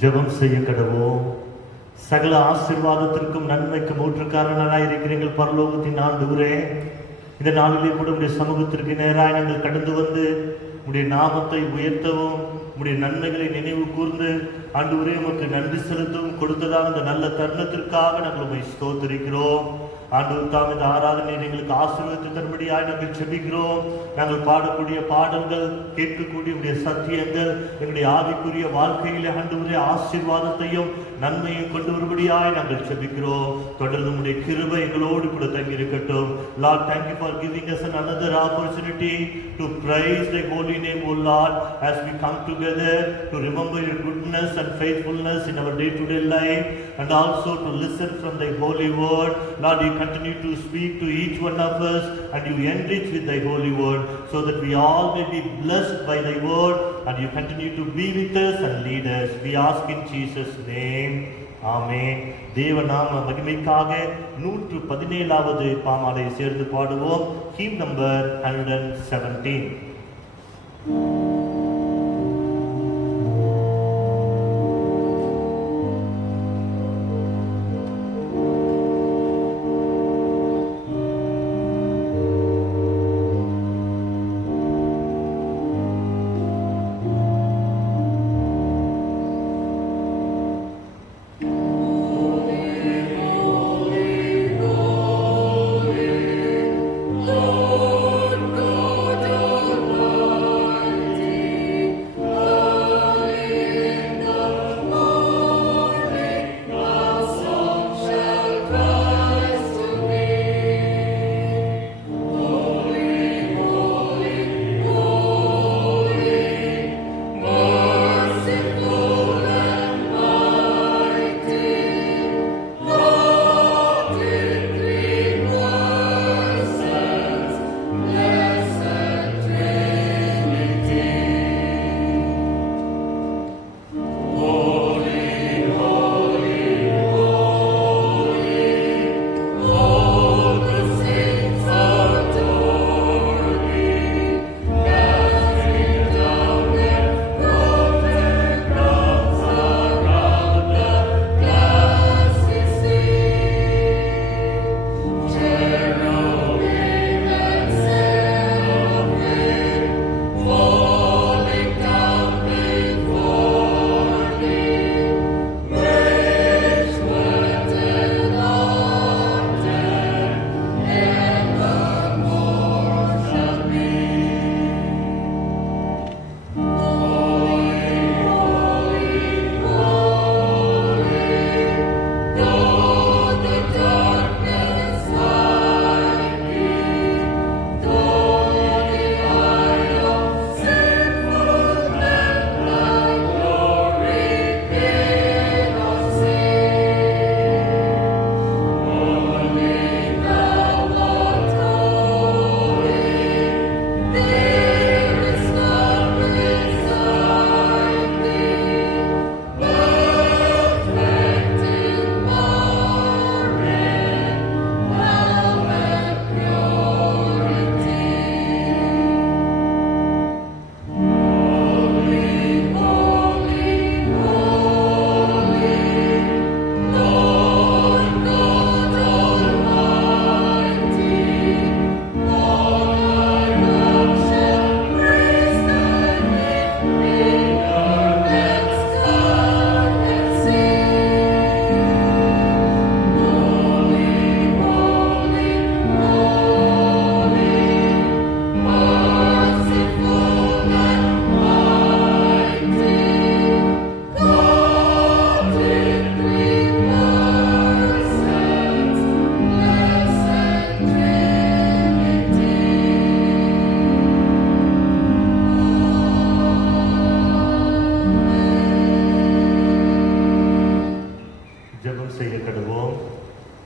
ஜெபம் செய்ய கடவோம். சகல ஆசீர்வாதத்திற்கும் நன்மைக்கும் ஊற்றுக்காரனாய் இருக்கிற எங்கள் பரலோகத்தின் ஆண்டவரே, இந்த நாளிலே கூட உடைய சமூகத்திற்கு நேராக நாங்கள் கடந்து வந்து உடைய நாமத்தை உயர்த்தவும் உடைய நன்மைகளை நினைவு கூர்ந்து ஆண்டவரே உமக்கு நன்றி செலுத்தவும் கொடுத்ததான இந்த நல்ல தருணத்திற்காக நாங்கள் உம்மை ஸ்தோத்திரிக்கிறோம். ஆண்டவர் தாம் இந்த ஆராதனை எங்களுக்கு ஆசீர்வதித்து தரும்படியாய் நாங்கள் ஜெபிக்கிறோம். நாங்கள் பாடக்கூடிய பாடல்கள், கேட்கக்கூடிய உடைய சத்தியங்கள் எங்களுடைய ஆவிக்குரிய வாழ்க்கையிலே ஆண்டவரே ஆசீர்வாதத்தையும் நன்மையும் கொண்டு வரும்படியாய் நாங்கள் ஜெபிக்கிறோம். தொடர்ந்து உடைய கிருபை எங்களோடு கூட தங்கி இருக்கட்டும். Lord, thank you for giving us another opportunity to praise thy holy name, O Lord, as we come together to remember your goodness and faithfulness in our day-to-day life, and also to listen from thy holy word. Lord, you continue to speak to each one of us, and you enrich with thy holy word, so that we all may be blessed by thy word, and you continue to be with us and lead us. We ask in Jesus' name. ஆமென். தேவநாம மகிமைக்காக 117வது பாமாலை சேர்ந்து பாடுவோம். Heme number 117.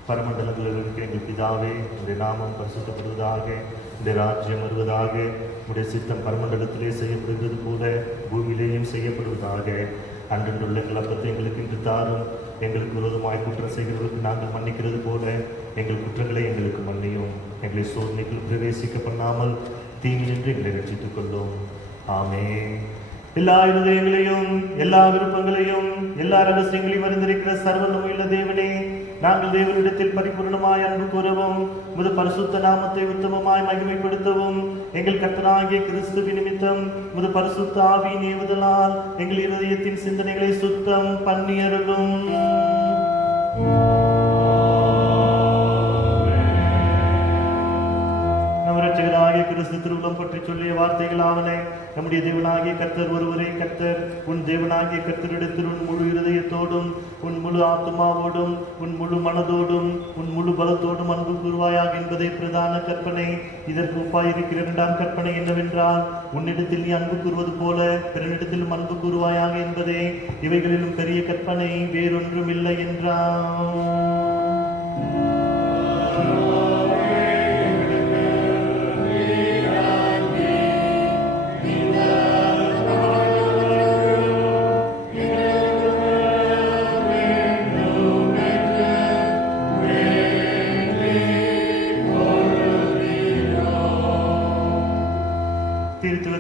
பரமண்டலங்களில் இருக்கிற எங்கள் பிதாவே, உடைய நாமம் பரிசுத்தப்படுவதாக, உடைய ராஜ்யம் வருவதாக, உடைய சித்தம் பரமண்டலத்திலே செய்யப்படுகிறது போல பூமியிலேயும் செய்யப்படுவதாக. அன்றன்றுள்ள எங்கள் அப்பத்தை எங்களுக்கு இன்று தாரும். எங்களுக்கு விரோதமாய் குற்றம் செய்கிறவர்களுக்கு நாங்கள் மன்னிக்கிறது போல எங்கள் குற்றங்களை எங்களுக்கு மன்னியும். எங்களை சோதனைக்குள் பிரவேசிக்க பண்ணாமல் தீமையின்றி எங்களை ரட்சித்துக் கொள்ளும். ஆமென். எல்லா இருதயங்களையும், எல்லா விருப்பங்களையும், எல்லா ரகசியங்களையும் அறிந்திருக்கிற சர்வநலமுள்ள தேவனே, நாங்கள் தேவனிடத்தில் பரிபூர்ணமாய் அன்பு கூறவும் உமது பரிசுத்த நாமத்தை உத்தமமாய் மகிமைப்படுத்தவும் எங்கள் கர்த்தராகிய கிறிஸ்துவின் நிமித்தம் உமது பரிசுத்த ஆவியின் ஏவுதலால் எங்கள் இருதயத்தின் சிந்தனைகளை சுத்தம் பண்ணி அருளும். கிறிஸ்து திருவுளம் பற்றி சொல்லிய வார்த்தைகள் ஆவன. நம்முடைய தேவனாகிய கர்த்தர் ஒருவரே கர்த்தர். உன் தேவனாகிய கர்த்தரிடத்தில் உன் முழு இருதயத்தோடும், உன் முழு ஆத்மாவோடும், உன் முழு மனதோடும், உன் முழு பலத்தோடும் அன்பு கூறுவாயாக என்பதே பிரதான கற்பனை. இதற்கு ஒப்பாயிருக்கிற இரண்டாம் கற்பனை என்னவென்றால், உன்னிடத்தில் நீ அன்பு கூறுவது போல பிறனிடத்திலும் அன்பு கூறுவாயாக என்பதே. இவைகளிலும் பெரிய கற்பனை வேறொன்றும் இல்லை என்றார்.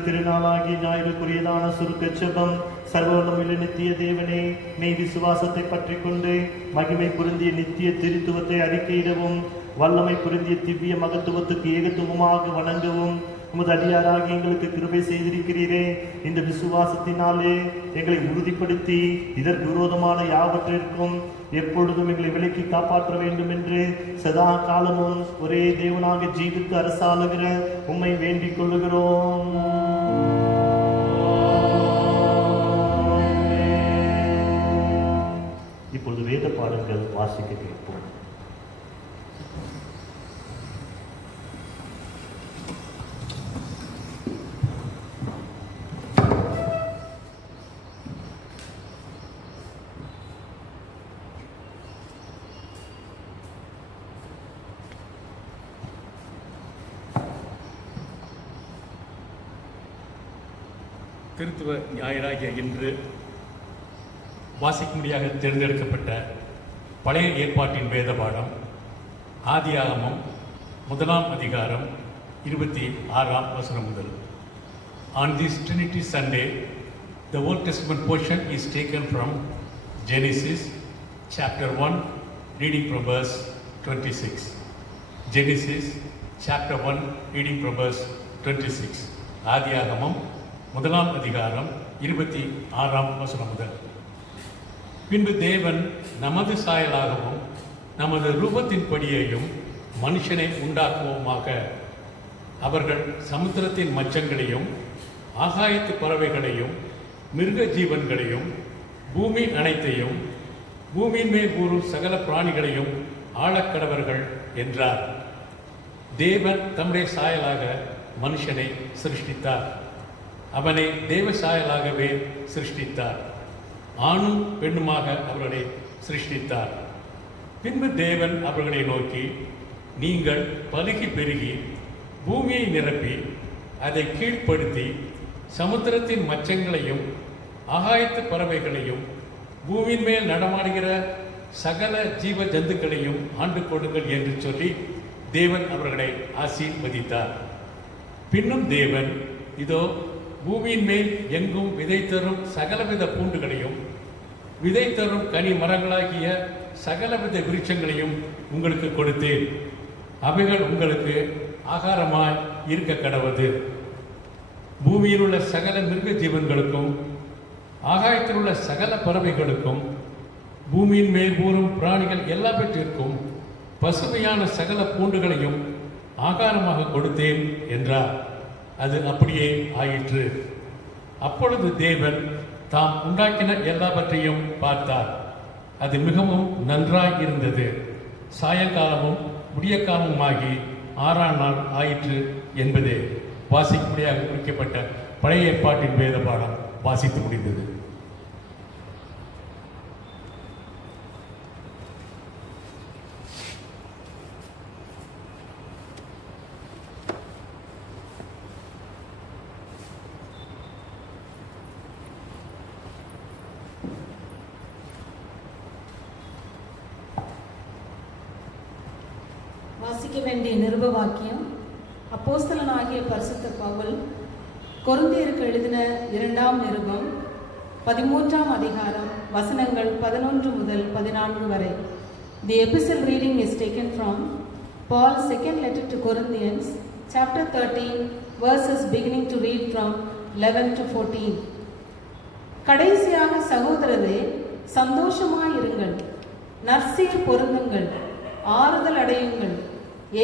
திருநாளாகி ஞாயிறுக்குரியதான சுருக்க ஜெபம். சர்வவல்லமையுள்ள நித்திய தேவனே, மெய் விசுவாசத்தை பற்றி கொண்டு மகிமை பொருந்திய நித்திய திருத்துவத்தை அறிக்கையிடவும் வல்லமை பொருந்திய திவ்ய மகத்துவத்துக்கு ஏகத்துவமாக வணங்கவும் உமது அடியாராகி எங்களுக்கு கிருபை செய்திருக்கிறீரே. இந்த விசுவாசத்தினாலே எங்களை உறுதிப்படுத்தி இதற்கு விரோதமான யாவற்றிற்கும் எப்பொழுதும் எங்களை விலக்கி காப்பாற்ற வேண்டும் என்று சதா காலமும் ஒரே தேவனாக ஜீவித்து அரசாளுகிற உம்மை வேண்டிக் கொள்ளுகிறோம். இப்பொழுது வேத பாடங்கள் வாசிக்க கேட்போம். திருத்துவ ஞாயிறாகிய இன்று வாசிக்கும்படியாக தேர்ந்தெடுக்கப்பட்ட பழைய ஏற்பாட்டின் வேத பாடம் ஆதியாகமம் 1ஆம் அதிகாரம் 26ஆம் வசனம் முதல். On this Trinity Sunday, the Old Testament portion is taken from Genesis chapter 1, reading from verse 26. Genesis chapter 1, reading from verse 26. ஆதியாகமம் 1ஆம் அதிகாரம் 26ஆம் வசனம் முதல். பின்பு தேவன் நமது சாயலாகவும் நமது ரூபத்தின்படியையும் மனுஷனை உண்டாக்குவோமாக. அவர்கள் சமுத்திரத்தின் மச்சங்களையும் ஆகாயத்து பறவைகளையும் மிருக ஜீவன்களையும் பூமி அனைத்தையும் பூமியின் மேல் ஊறும் சகல பிராணிகளையும் ஆளக்கடவர்கள் என்றார். தேவன் தம்முடைய சாயலாக மனுஷனை சிருஷ்டித்தார். அவனை தேவ சாயலாகவே சிருஷ்டித்தார். ஆணும் பெண்ணுமாக அவர்களை சிருஷ்டித்தார். பின்பு தேவன் அவர்களை நோக்கி, நீங்கள் பலுகி பெருகி பூமியை நிரப்பி அதை கீழ்ப்படுத்தி சமுத்திரத்தின் மச்சங்களையும் ஆகாயத்து பறவைகளையும் பூமியின் மேல் நடமாடுகிற சகல ஜீவ ஜந்துக்களையும் ஆண்டு கொடுங்கள் என்று சொல்லி தேவன் அவர்களை ஆசீர்வதித்தார். பின்னும் தேவன், இதோ பூமியின் மேல் எங்கும் விதை தரும் சகலவித பூண்டுகளையும் விதை தரும் கனி மரங்களாகிய சகலவித விருட்சங்களையும் உங்களுக்கு கொடுத்தேன். அவைகள் உங்களுக்கு ஆகாரமாய் இருக்க கடவது. பூமியில் உள்ள சகல மிருக ஜீவன்களுக்கும் ஆகாயத்தில் உள்ள சகல பறவைகளுக்கும் பூமியின் மேல் ஊறும் பிராணிகள் எல்லாவற்றிற்கும் பசுமையான சகல பூண்டுகளையும் ஆகாரமாக கொடுத்தேன் என்றார். அது அப்படியே ஆயிற்று. அப்பொழுது தேவன் தாம் உண்டாக்கின எல்லாவற்றையும் பார்த்தார். அது மிகவும் நன்றாய் இருந்தது. சாயங்காலமும் விடியற்காலமுமாகி 6ஆம் நாள் ஆயிற்று என்பதே வாசிக்கும்படியாக குறிக்கப்பட்ட பழைய ஏற்பாட்டின் வேத பாடம் வாசித்து முடிந்தது. வாசிக்க வேண்டிய நிருப வாக்கியம். அப்போஸ்தலனாகிய பரிசுத்த பவுல் கொரிந்தியருக்கு எழுதின 2ஆம் நிருபம் 13ஆம் அதிகாரம் வசனங்கள் 11 முதல் 14 வரை. The epistle reading is taken from Paul's second letter to Corinthians, chapter 13, verses beginning to read from 11 to 14. கடைசியாக சகோதரரே, சந்தோஷமாயிருங்கள், நற்சீர் பொருந்துங்கள், ஆறுதல் அடையுங்கள்,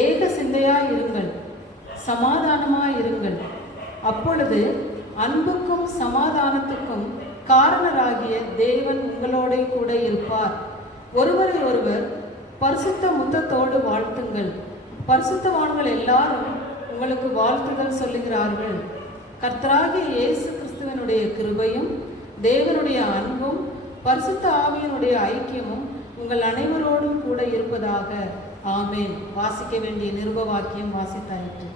ஏக சிந்தையாயிருங்கள், சமாதானமாயிருங்கள். அப்பொழுது அன்புக்கும் சமாதானத்துக்கும் காரணராகிய தேவன் உங்களோட கூட இருப்பார். ஒருவரை ஒருவர் பரிசுத்த முத்தத்தோடு வாழ்த்துங்கள். பரிசுத்தவான்கள் எல்லாரும் உங்களுக்கு வாழ்த்துதல் சொல்லுகிறார்கள். கர்த்தராகிய இயேசு கிறிஸ்துவனுடைய கிருபையும் தேவனுடைய அன்பும் பரிசுத்த ஆவியினுடைய ஐக்கியமும் உங்கள் அனைவரோடும் கூட இருப்பதாக. ஆமென். வாசிக்க வேண்டிய நிருப வாக்கியம் வாசித்தாயிற்று.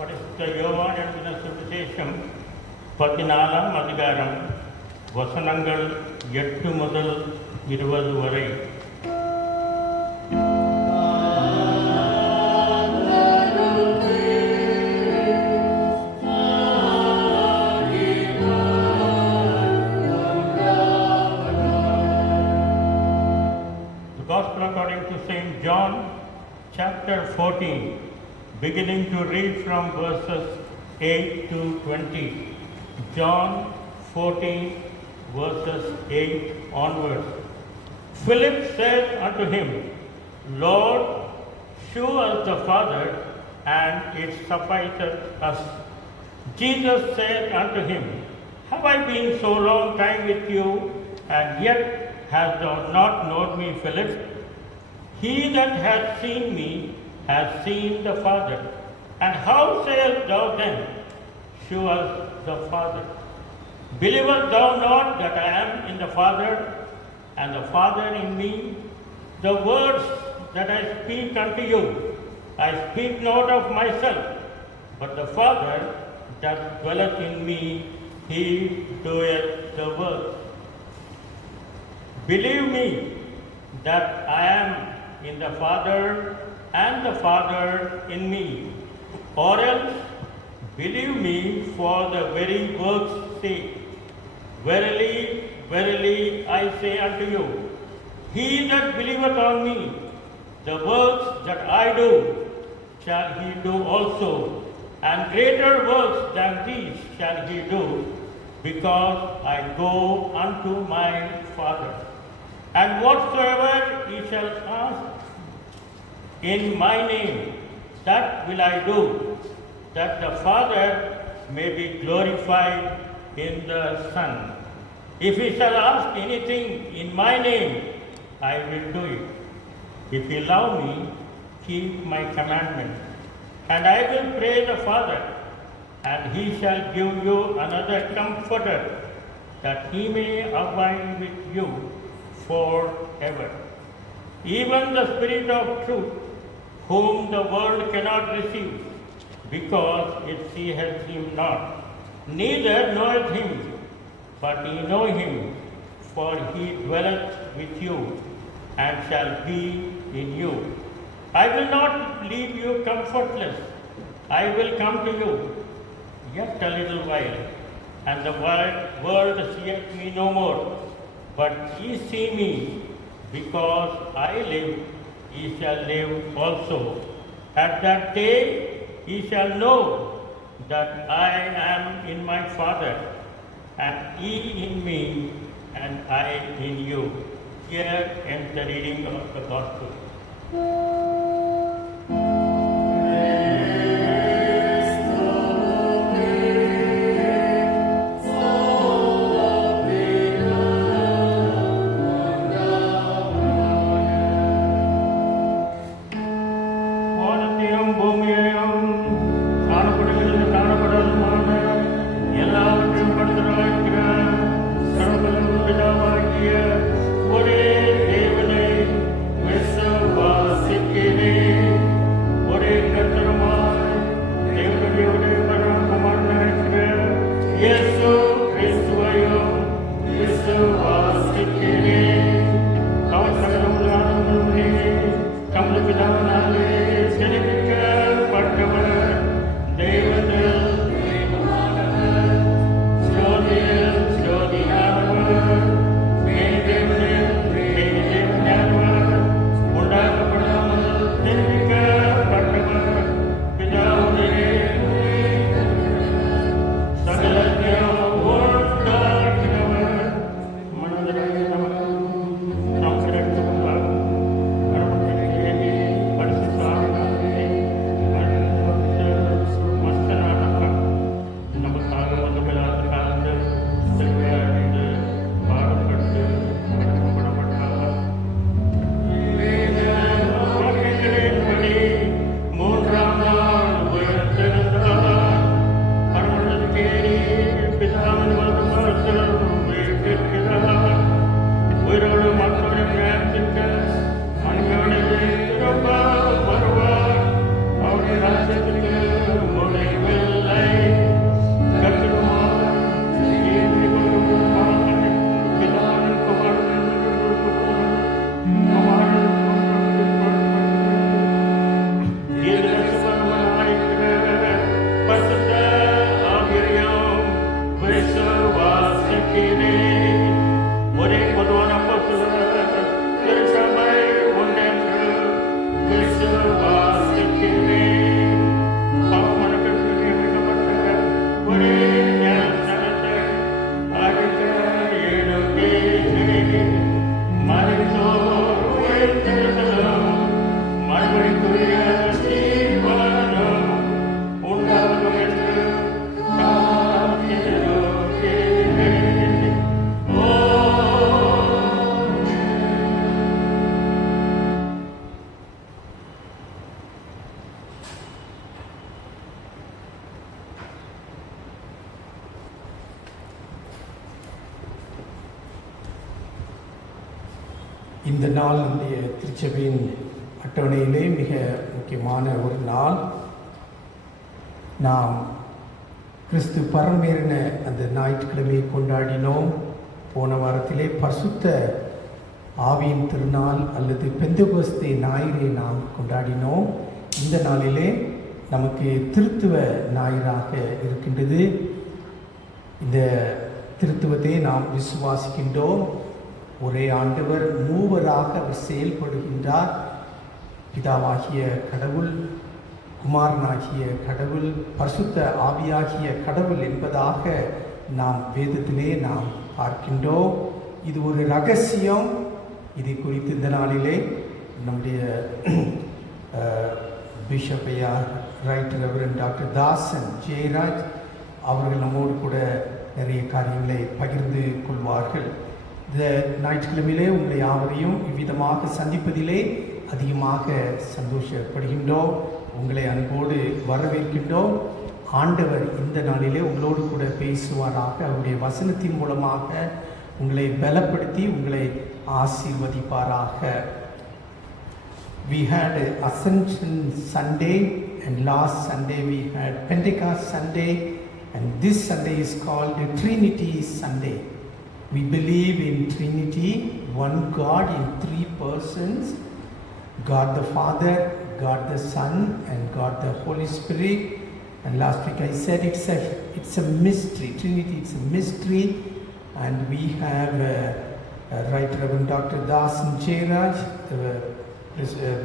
பரிசுத்த யோவான் எழுதின சுவிசேஷம் 14ஆம் அதிகாரம் வசனங்கள் 8 முதல் 20 வரை. The Gospel according to St. John, chapter 14, beginning to read from verses 8 to 20. John 14, verses 8 onwards. Philip said unto him, Lord, shew us the Father, and it sufficeth us. Jesus said unto him, Have I been so long time with you, and yet hast thou not known me, Philip? He that hath seen me has seen the Father. And how sayest thou then, Shew us the Father? Believest thou not that I am in the Father, and the Father in me? The words that I speak unto you, I speak not of myself, but the Father that dwelleth in me, he doeth the works. Believe me that I am in the Father, and the Father in me, or else believe me for the very works' sake. Verily, verily, I say unto you, he that believeth on me, the works that I do, shall he do also, and greater works than these shall he do, because I go unto my Father. And whatsoever he shall ask in my name, that will I do, that the Father may be glorified in the Son. If he shall ask anything in my name, I will do it. If he love me, keep my commandments. And I will pray the Father, and he shall give you another Comforter, that he may abide with you forever. Even the Spirit of truth, whom the world cannot receive, because it seeth him not, neither knoweth him, but ye know him, for he dwelleth with you, and shall be in you. I will not leave you comfortless, I will come to you. Yet a little while, and the world seeth me no more, but ye see me, because I live, ye shall live also. At that day ye shall know that I am in my Father, and ye in me, and I in you. Here ends the reading of the Gospel. இந்த நாள் நம்முடைய திருச்சபையின் அட்டவணையிலே மிக முக்கியமான ஒரு நாள். நாம் கிறிஸ்து பரமேறின அந்த ஞாயிற்றுக்கிழமையை கொண்டாடினோம். போன வாரத்திலே பரிசுத்த ஆவியின் திருநாள் அல்லது பெந்தெகோஸ்தே ஞாயிறை நாம் கொண்டாடினோம். இந்த நாளிலே நமக்கு திருத்துவ ஞாயிறாக இருக்கின்றது. இந்த திருத்துவத்தை நாம் விசுவாசிக்கின்றோம். ஒரே ஆண்டவர், மூவராக அவர் செயல்படுகின்றார். பிதாவாகிய கடவுள், குமாரனாகிய கடவுள், பரிசுத்த ஆவியாகிய கடவுள் என்பதாக நாம் வேதத்திலே நாம் பார்க்கின்றோம். இது ஒரு ரகசியம். இதை குறித்து இந்த நாளிலே நம்முடைய பிஷப் ஐயா ரைட் ரெவரண்ட் டாக்டர் தாசன் ஜெயராஜ் அவர்கள் நம்மோடு கூட நிறைய காரியங்களை பகிர்ந்து கொள்வார்கள். இந்த ஞாயிற்றுக்கிழமையிலே உங்களை யாவரையும் இவ்விதமாக சந்திப்பதிலே அதிகமாக சந்தோஷப்படுகின்றோம். உங்களை அன்போடு வரவேற்கின்றோம். ஆண்டவர் இந்த நாளிலே உங்களோடு கூட பேசுவாராக. அவருடைய வசனத்தின் மூலமாக உங்களை பலப்படுத்தி உங்களை ஆசீர்வதிப்பாராக. We had Ascension Sunday, and last Sunday we had Pentecost Sunday, and this Sunday is called Trinity Sunday. We believe in Trinity, one God in three persons, God the Father, God the Son, and God the Holy Spirit. And last week I said it's a mystery. Trinity, it's a mystery. And we have Right Reverend Dr. Dasan Jairaj,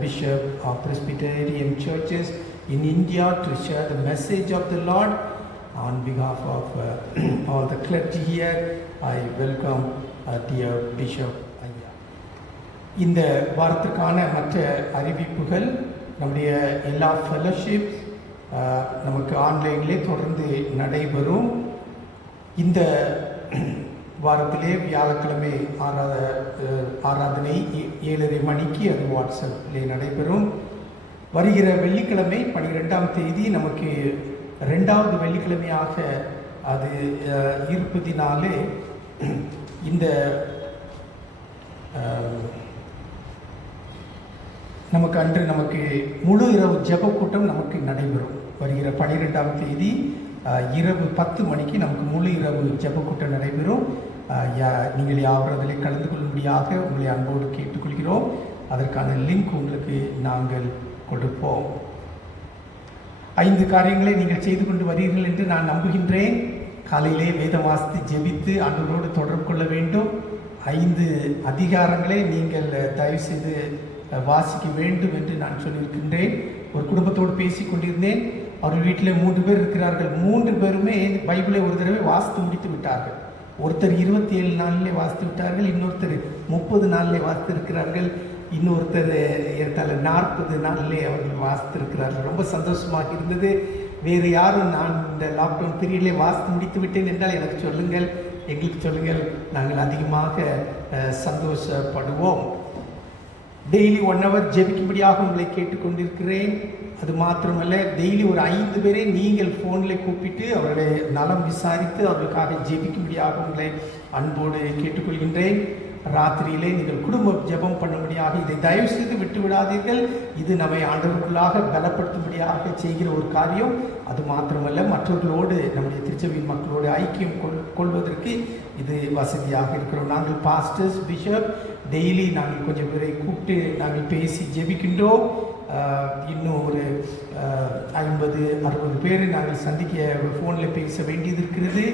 Bishop of Presbyterian Churches in India, to share the message of the Lord. On behalf of all the clergy here, I welcome dear Bishop Ayya. இந்த வாரத்திற்கான மற்ற அறிவிப்புகள், நம்முடைய எல்லா fellowships நமக்கு ஆன்லைனிலே தொடர்ந்து நடைபெறும். இந்த வாரத்திலே வியாழக்கிழமை ஆராதனை 7:30 மணிக்கு அது வாட்ஸ்அப்பிலே நடைபெறும். வருகிற வெள்ளிக்கிழமை 12ஆம் தேதி நமக்கு 2வது வெள்ளிக்கிழமையாக அது இருப்பதினாலே இந்த நமக்கு முழு இரவு ஜெப கூட்டம் நமக்கு நடைபெறும். வருகிற 12ஆம் தேதி இரவு 10 மணிக்கு நமக்கு முழு இரவு ஜெப கூட்டம் நடைபெறும். நீங்கள் யாவரும் அதில் கலந்து கொள்ளும்படியாக உங்களை அன்போடு கேட்டுக்கொள்கிறோம். அதற்கான லிங்க் உங்களுக்கு நாங்கள் கொடுப்போம். 5 காரியங்களை நீங்கள் செய்து கொண்டு வருகிறீர்கள் என்று நான் நம்புகின்றேன். காலையிலே வேதம் வாசித்து ஜெபித்து ஆண்டவரோடு தொடர்பு கொள்ள வேண்டும். 5 அதிகாரங்களை நீங்கள் தயவு செய்து வாசிக்க வேண்டும் என்று நான் சொல்லியிருக்கின்றேன். ஒரு குடும்பத்தோடு பேசி கொண்டிருந்தேன். அவர்கள் வீட்டில் 3 பேர் இருக்கிறார்கள். 3 பேருமே பைபிளை ஒரு தடவை வாசித்து முடித்து விட்டார்கள். ஒருத்தர் 27 நாளிலே வாசித்து விட்டார்கள், இன்னொருத்தர் 30 நாளிலே வாசித்து இருக்கிறார்கள், இன்னொருத்தர் ஏற்றால 40 நாளிலே அவர்கள் வாசித்திருக்கிறார்கள். ரொம்ப சந்தோஷமாக இருந்தது. வேறு யாரும் நான் இந்த லாக்டவுன் பீரியட்லே வாசித்து முடித்து விட்டேன் என்றால் எனக்கு சொல்லுங்கள், எங்களுக்கு சொல்லுங்கள், நாங்கள் அதிகமாக சந்தோஷப்படுவோம். டெய்லி 1 hour ஜெபிக்கும்படியாக உங்களை கேட்டுக்கொண்டிருக்கிறேன். அது மாத்திரமல்ல, டெய்லி ஒரு 5 பேரை நீங்கள் ஃபோனில் கூப்பிட்டு அவர்களை நலம் விசாரித்து அவர்களுக்காக ஜெபிக்கும்படியாக உங்களை அன்போடு கேட்டுக்கொள்கின்றேன். ராத்திரியிலே நீங்கள் குடும்ப ஜெபம் பண்ணும்படியாக இதை தயவு செய்து விட்டு விடாதீர்கள். இது நம்மை ஆண்டவருக்குள்ளாக பலப்படுத்தும்படியாக செய்கிற ஒரு காரியம். அது மாத்திரமல்ல, மற்றவர்களோடு நம்முடைய திருச்சபையின் மக்களோடு ஐக்கியம் கொள்வதற்கு இது வசதியாக இருக்கிறோம். நாங்கள் பாஸ்டர்ஸ், பிஷப் டெய்லி நாங்கள் கொஞ்சம் பேரை கூப்பிட்டு நாங்கள் பேசி ஜெபிக்கின்றோம். இன்னும் ஒரு 50-60 பேரை நாங்கள் சந்திக்க ஃபோனில் பேச வேண்டியது இருக்கிறது.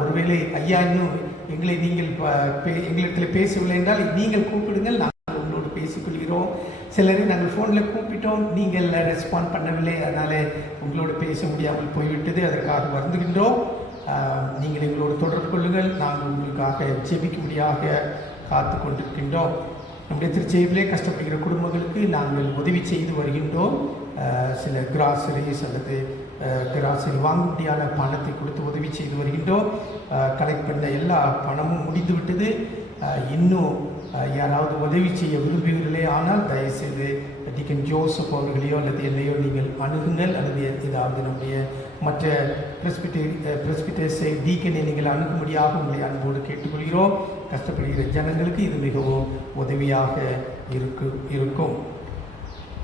ஒருவேளை ஐயா இன்னும் எங்களிடத்தில் பேசவில்லை என்றால் நீங்கள் கூப்பிடுங்கள், நாங்கள் உங்களோடு பேசிக்கொள்கிறோம். சிலரை நாங்கள் ஃபோனில் கூப்பிட்டோம், நீங்கள் ரெஸ்பாண்ட் பண்ணவில்லை, அதனால் உங்களோடு பேச முடியாமல் போய்விட்டது. அதற்காக வருந்துகின்றோம். நீங்கள் எங்களோடு தொடர்பு கொள்ளுங்கள். நாங்கள் உங்களுக்காக ஜெபிக்கும்படியாக காத்து கொண்டிருக்கின்றோம். நம்முடைய திருச்செய்தியிலே கஷ்டப்படுகிற குடும்பங்களுக்கு நாங்கள் உதவி செய்து வருகின்றோம். சில கிராசரிஸ் அல்லது கிராசரி வாங்க முடியாத பணத்தை கொடுத்து உதவி செய்து வருகின்றோம். கலெக்ட் பண்ண எல்லா பணமும் முடிந்து விட்டது. இன்னும் யாராவது உதவி செய்ய விரும்புகிறீர்களே ஆனால் தயவுசெய்து டிகன் ஜோசப் அவர்களையோ அல்லது என்னையோ நீங்கள் அணுகுங்கள். அல்லது ஏதாவது நம்முடைய மற்ற பிரஸ்பிட்டர்ஸை டீக்கனை நீங்கள் அணுகும்படியாக உங்களை அன்போடு கேட்டுக்கொள்கிறோம். கஷ்டப்படுகிற ஜனங்களுக்கு இது மிகவும் உதவியாக இருக்கும்.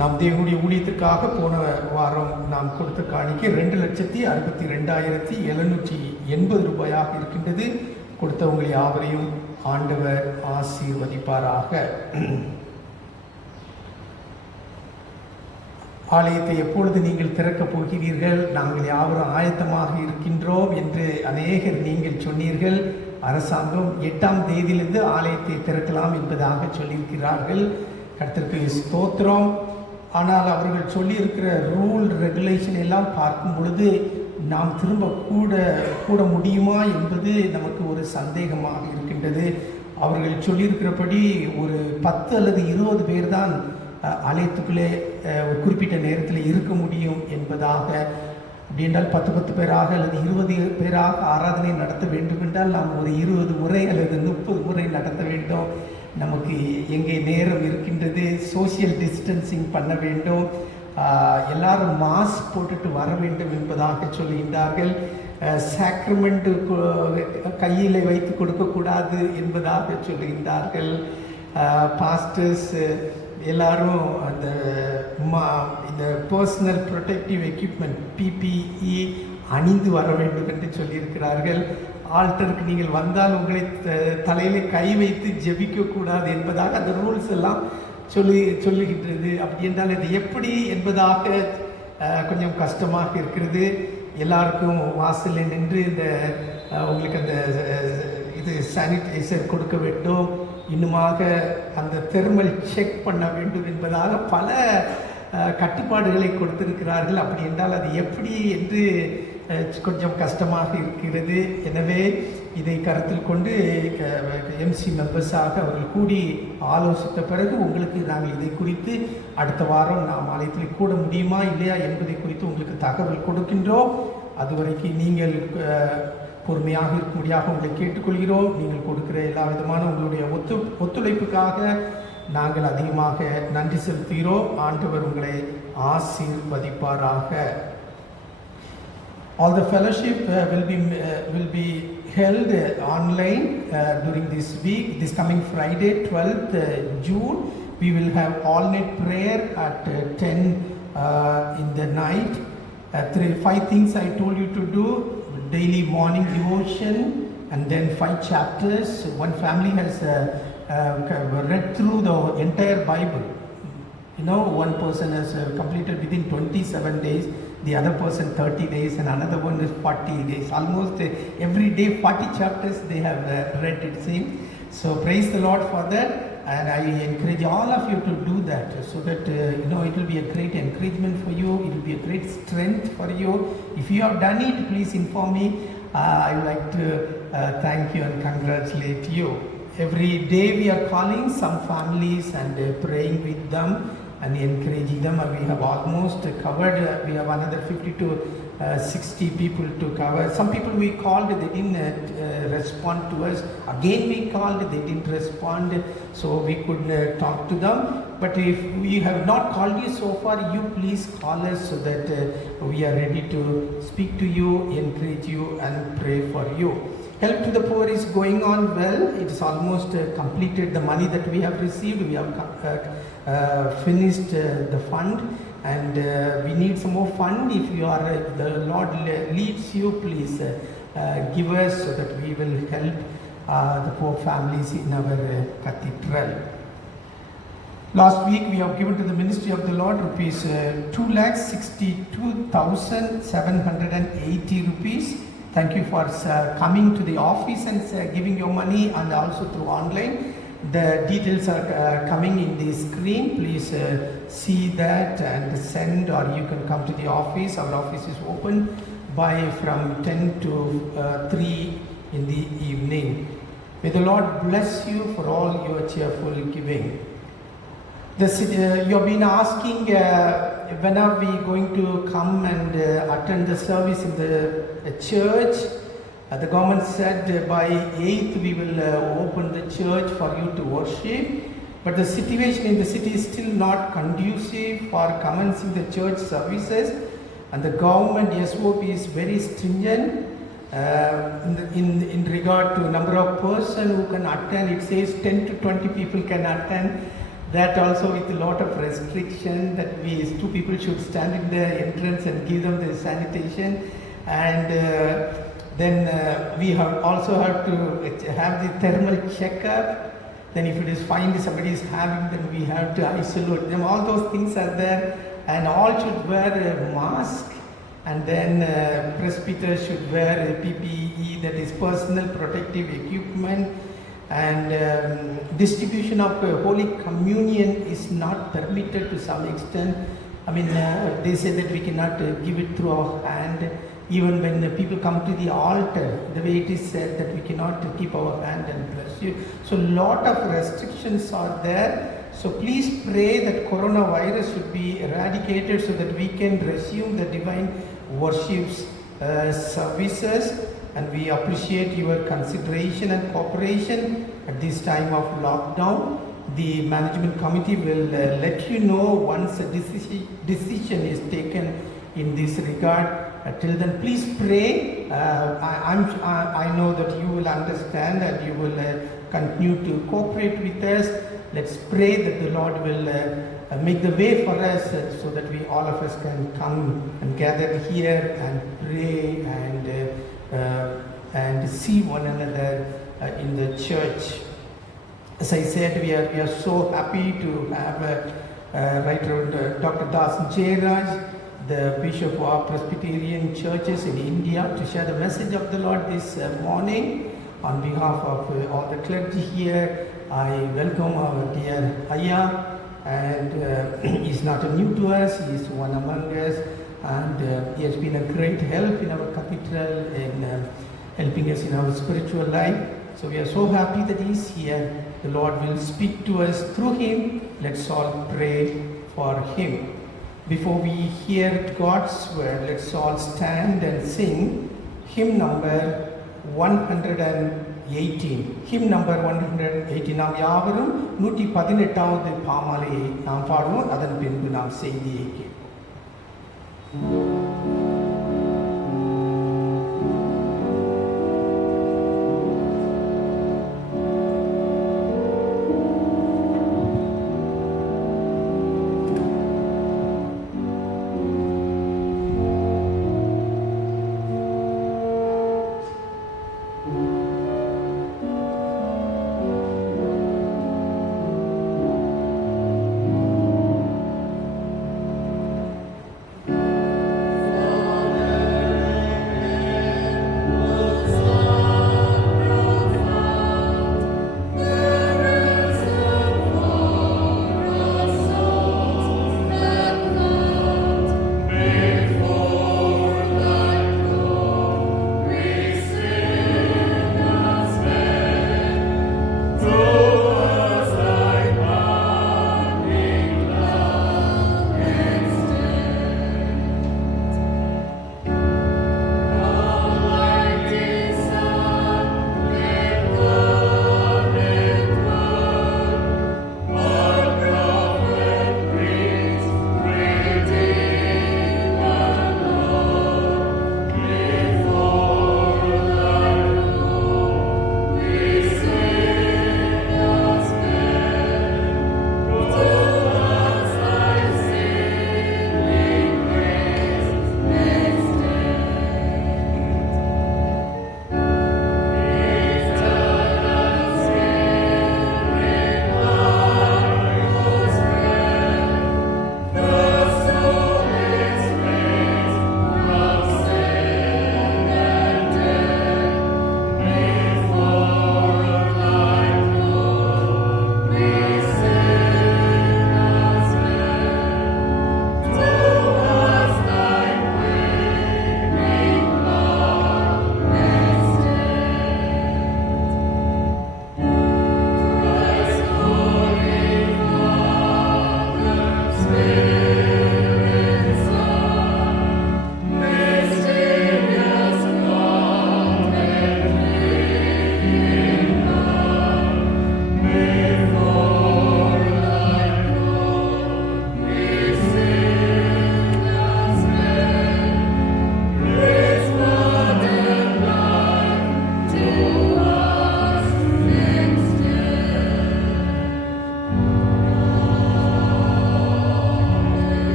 நாம் தேவனுடைய ஊழியத்திற்காக போன வாரம் நாம் கொடுத்த காணிக்கை 2,62,780 ரூபாயாக இருக்கின்றது. கொடுத்தவங்களை யாவரையும் ஆண்டவர் ஆசீர்வதிப்பாராக. ஆலயத்தை எப்பொழுது நீங்கள் திறக்கப் போகிறீர்கள்? நாங்கள் யாவரும் ஆயத்தமாக இருக்கின்றோம் என்று அநேகர் நீங்கள் சொன்னீர்கள். அரசாங்கம் 8ஆம் தேதியிலிருந்து ஆலயத்தை திறக்கலாம் என்பதாக சொல்லியிருக்கிறார்கள். கர்த்தருக்கு ஸ்தோத்திரம். ஆனால் அவர்கள் சொல்லியிருக்கிற ரூல் ரெகுலேஷன் எல்லாம் பார்க்கும் பொழுது நாம் திரும்ப கூட முடியுமா என்பது நமக்கு ஒரு சந்தேகமாக இருக்கின்றது. அவர்கள் சொல்லியிருக்கிறபடி ஒரு 10 அல்லது 20 பேர் தான் ஆலயத்துக்குள்ளே ஒரு குறிப்பிட்ட நேரத்தில் இருக்க முடியும் என்பதாக. அப்படி என்றால் 10 பேராக அல்லது 20 பேராக ஆராதனை நடத்த வேண்டும் என்றால் நாம் ஒரு 20 முறை அல்லது 30 முறை நடத்த வேண்டும். நமக்கு எங்கே நேரம் இருக்கின்றது? சோசியல் டிஸ்டன்சிங் பண்ண வேண்டும். எல்லாரும் மாஸ்க் போட்டுட்டு வர வேண்டும் என்பதாக சொல்லுகின்றார்கள். சாக்ரமெண்ட் கையில் வைத்து கொடுக்கக்கூடாது என்பதாக சொல்லுகின்றார்கள். பாஸ்டர்ஸ் எல்லாரும் அந்த இந்த பர்சனல் ப்ரொடெக்டிவ் எக்யூப்மெண்ட் PPE அணிந்து வர வேண்டும் என்று சொல்லியிருக்கிறார்கள். ஆல்டருக்கு நீங்கள் வந்தால் உங்களை தலையில் கை வைத்து ஜெபிக்கக்கூடாது என்பதாக அந்த ரூல்ஸ் எல்லாம் சொல்லுகின்றது. அப்படி என்றால் இது எப்படி என்பதாக கொஞ்சம் கஷ்டமாக இருக்கிறது. எல்லாருக்கும் வாசலில் நின்று இந்த உங்களுக்கு அந்த இது சானிடைசர் கொடுக்க வேண்டும், இன்னுமாக அந்த தெர்மல் செக் பண்ண வேண்டும் என்பதாக பல கட்டுப்பாடுகளை கொடுத்திருக்கிறார்கள். அப்படி என்றால் அது எப்படி என்று கொஞ்சம் கஷ்டமாக இருக்கிறது. எனவே இதை கருத்தில் கொண்டு MC மெம்பர்ஸாக அவர்கள் கூடி ஆலோசித்த பிறகு உங்களுக்கு நாங்கள் இதை குறித்து அடுத்த வாரம் நாம் ஆலயத்தில் கூட முடியுமா இல்லையா என்பதை குறித்து உங்களுக்கு தகவல் கொடுக்கின்றோம். அதுவரைக்கும் நீங்கள் பொறுமையாக இருக்கும்படியாக உங்களை கேட்டுக்கொள்கிறோம். நீங்கள் கொடுக்கிற எல்லா விதமான உங்களுடைய ஒத்துழைப்புக்காக நாங்கள் அதிகமாக நன்றி செலுத்துகிறோம். ஆண்டவர் உங்களை ஆசீர்வதிப்பாராக. All the fellowship will be held online during this week. This coming Friday, 12th June, we will have all-night prayer at 10 in the night. 5 things I told you to do: daily morning devotion, and then 5 chapters. One family has read through the entire Bible. You know, one person has completed within 27 days, the other person 30 days, and another one is 40 days. Almost every day 40 chapters they have read, it seems. So praise the Lord for that, and I encourage all of you to do that, so that you know, it will be a great encouragement for you. It will be a great strength for you. If you have done it, please inform me. I would like to thank you and congratulate you. Every day we are calling some families and praying with them and encouraging them, and we have almost covered, we have another 50 to 60 people to cover. Some people we called, they didn't respond to us. Again we called, they didn't respond, so we couldn't talk to them. But if we have not called you so far, you please call us, so that we are ready to speak to you, encourage you and pray for you. Help to the poor is going on well. It is almost completed. The money that we have received, we have finished the fund, and we need some more fund. If you are the Lord leads you, please give us, so that we will help the poor families in our cathedral. Last week we have given to the ministry of the Lord rupees 2,62,780 rupees. Thank you for coming to the office and giving your money, and also through online. The details are coming in the screen. Please see that and send, or you can come to the office. Our office is open from 10 to 3 in the evening. May the Lord bless you for all your cheerful giving. You have been asking when are we going to come and attend the service in the church. The government said by 8th we will open the church for you to worship, but the situation in the city is still not conducive for commencing the church services, and the government SOP is very stringent. In regard to number of person who can attend, it says 10 to 20 people can attend. That also with a lot of restriction that two people should stand in the entrance and give them the sanitation. And then we also have to have the thermal checkup. Then if it is find somebody is having, then we have to isolate them. All those things are there, and all should wear a mask. And then presbyters should wear a PPE, that is personal protective equipment. And distribution of Holy Communion is not permitted to some extent. I mean, they say that we cannot give it through our hand. Even when the people come to the altar, the way it is said that we cannot keep our hand and bless you. So lot of restrictions are there. So please pray that coronavirus should be eradicated so that we can resume the divine worships services. And we appreciate your consideration and cooperation at this time of lockdown. The management committee will let you know once a decision is taken in this regard. Till then, please pray. I know that you will understand and you will continue to cooperate with us. Let's pray that the Lord will make the way for us so that we all of us can come and gather here and pray and see one another in the church. As I said, we are so happy to have Right Reverend Dr. Das Jairaj, the Bishop of Presbyterian Churches in India, to share the message of the Lord this morning. On behalf of all the clergy here, I welcome our dear Aya, and he's not new to us, he's one among us, and he has been a great help in our cathedral in helping us in our spiritual life. So we are so happy that he's here. The Lord will speak to us through him. Let's all pray for him. Before we hear God's word, let's all stand and sing hymn number 118. Hymn number 118. நாம் யாவரும் 118வது பாமாலையை நாம் பாடுவோம். அதன் பின்பு நாம் செய்தியை கேட்போம்.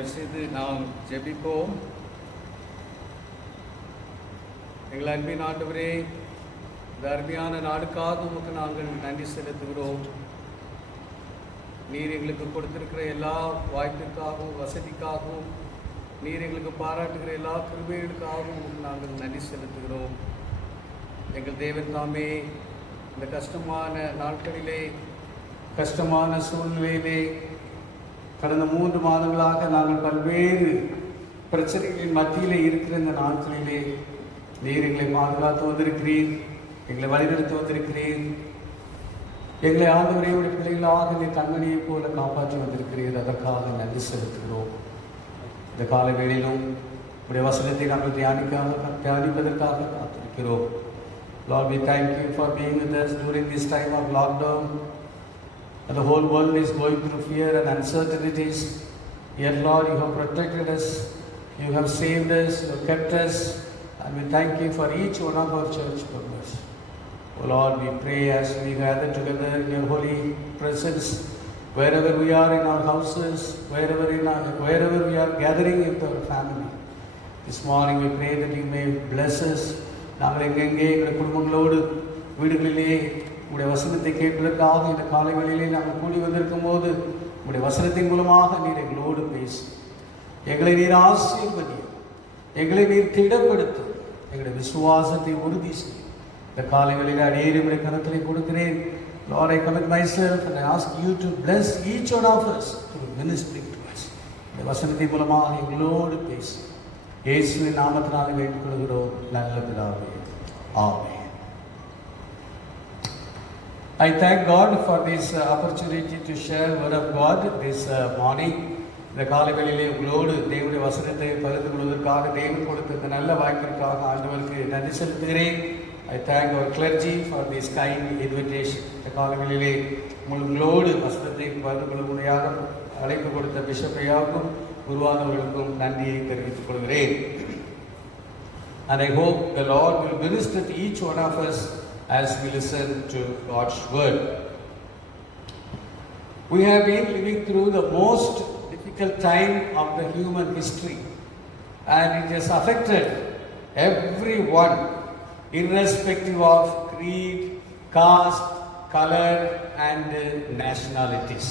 தயவுசெய்து நாம் ஜெபிப்போம். எங்கள் அன்பின் ஆண்டவரே, இந்த அருமையான நாளுக்காக உமக்கு நாங்கள் நன்றி செலுத்துகிறோம். நீர் எங்களுக்கு கொடுத்திருக்கிற எல்லா வாய்ப்பிற்காகவும் வசதிக்காகவும் நீர் எங்களுக்கு பாராட்டுகிற எல்லா கிருபைகளுக்காகவும் நாங்கள் நன்றி செலுத்துகிறோம். எங்கள் தேவன் தாமே இந்த கஷ்டமான நாட்களிலே, கஷ்டமான சூழ்நிலையிலே கடந்த 3 மாதங்களாக நாங்கள் பல்வேறு பிரச்சனைகளின் மத்தியிலே இருக்கிற இந்த நாட்களிலே நீர் எங்களை பாதுகாத்து வந்திருக்கிறீர், எங்களை வழிநடத்தி வந்திருக்கிறீர். எங்களை ஆண்டவரே உடைய பிள்ளைகளாக நீர் கண்மணியைப் போல காப்பாற்றி வந்திருக்கிறீர். அதற்காக நன்றி செலுத்துகிறோம். இந்த கால வேளையிலும் உடைய வசனத்தை நாங்கள் தியானிப்பதற்காக காத்திருக்கிறோம். Lord, we thank you for being with us during this time of lockdown. And the whole world is going through fear and uncertainties. Yet, Lord, you have protected us, you have saved us, you have kept us, and we thank you for each one of our church members. Oh Lord, we pray as we gather together in your holy presence, wherever we are in our houses, wherever we are gathering with our family. This morning we pray that you may bless us. நாங்கள் எங்கெங்கே எங்களுடைய குடும்பங்களோடு வீடுகளிலேயே உங்களுடைய வசனத்தை கேட்பதற்காக இந்த காலை வேளையிலே நாங்கள் கூடி வந்திருக்கும் போது உங்களுடைய வசனத்தின் மூலமாக நீர் எங்களோடு பேசி எங்களை நீர் ஆசீர்வதியும், எங்களை நீர் திடப்படுத்தும், எங்களுடைய விசுவாசத்தை உறுதி செய்யும். இந்த காலை வேளையிலே அடியேனுடைய கரத்திலே கொடுக்கிறேன். Lord, I commit myself and I ask you to bless each one of us through ministering to us. இந்த வசனத்தின் மூலமாக எங்களோடு பேசி இயேசுவின் நாமத்தினாலே வேண்டிக் கொள்கிறோம் நல்ல பிதாவே. ஆமென். I thank God for this opportunity to share word of God this morning. இந்த காலை வேளையிலே உங்களோடு தேவனுடைய வசனத்தை பகிர்ந்து கொள்வதற்காக தேவன் கொடுத்த இந்த நல்ல வாய்ப்பிற்காக ஆண்டவருக்கு நன்றி செலுத்துகிறேன். I thank our clergy for this kind invitation. இந்த காலை வேளையிலே உங்களோடு வசனத்தை பகிர்ந்து கொள்ளும்படியாக அழைப்பு கொடுத்த பிஷப்பையாகவும் குருவானவர்களுக்கும் நன்றியை தெரிவித்துக் கொள்கிறேன். And I hope the Lord will minister to each one of us as we listen to God's word. We have been living through the most difficult time of the human history, and it has affected everyone irrespective of creed, caste, color and nationalities.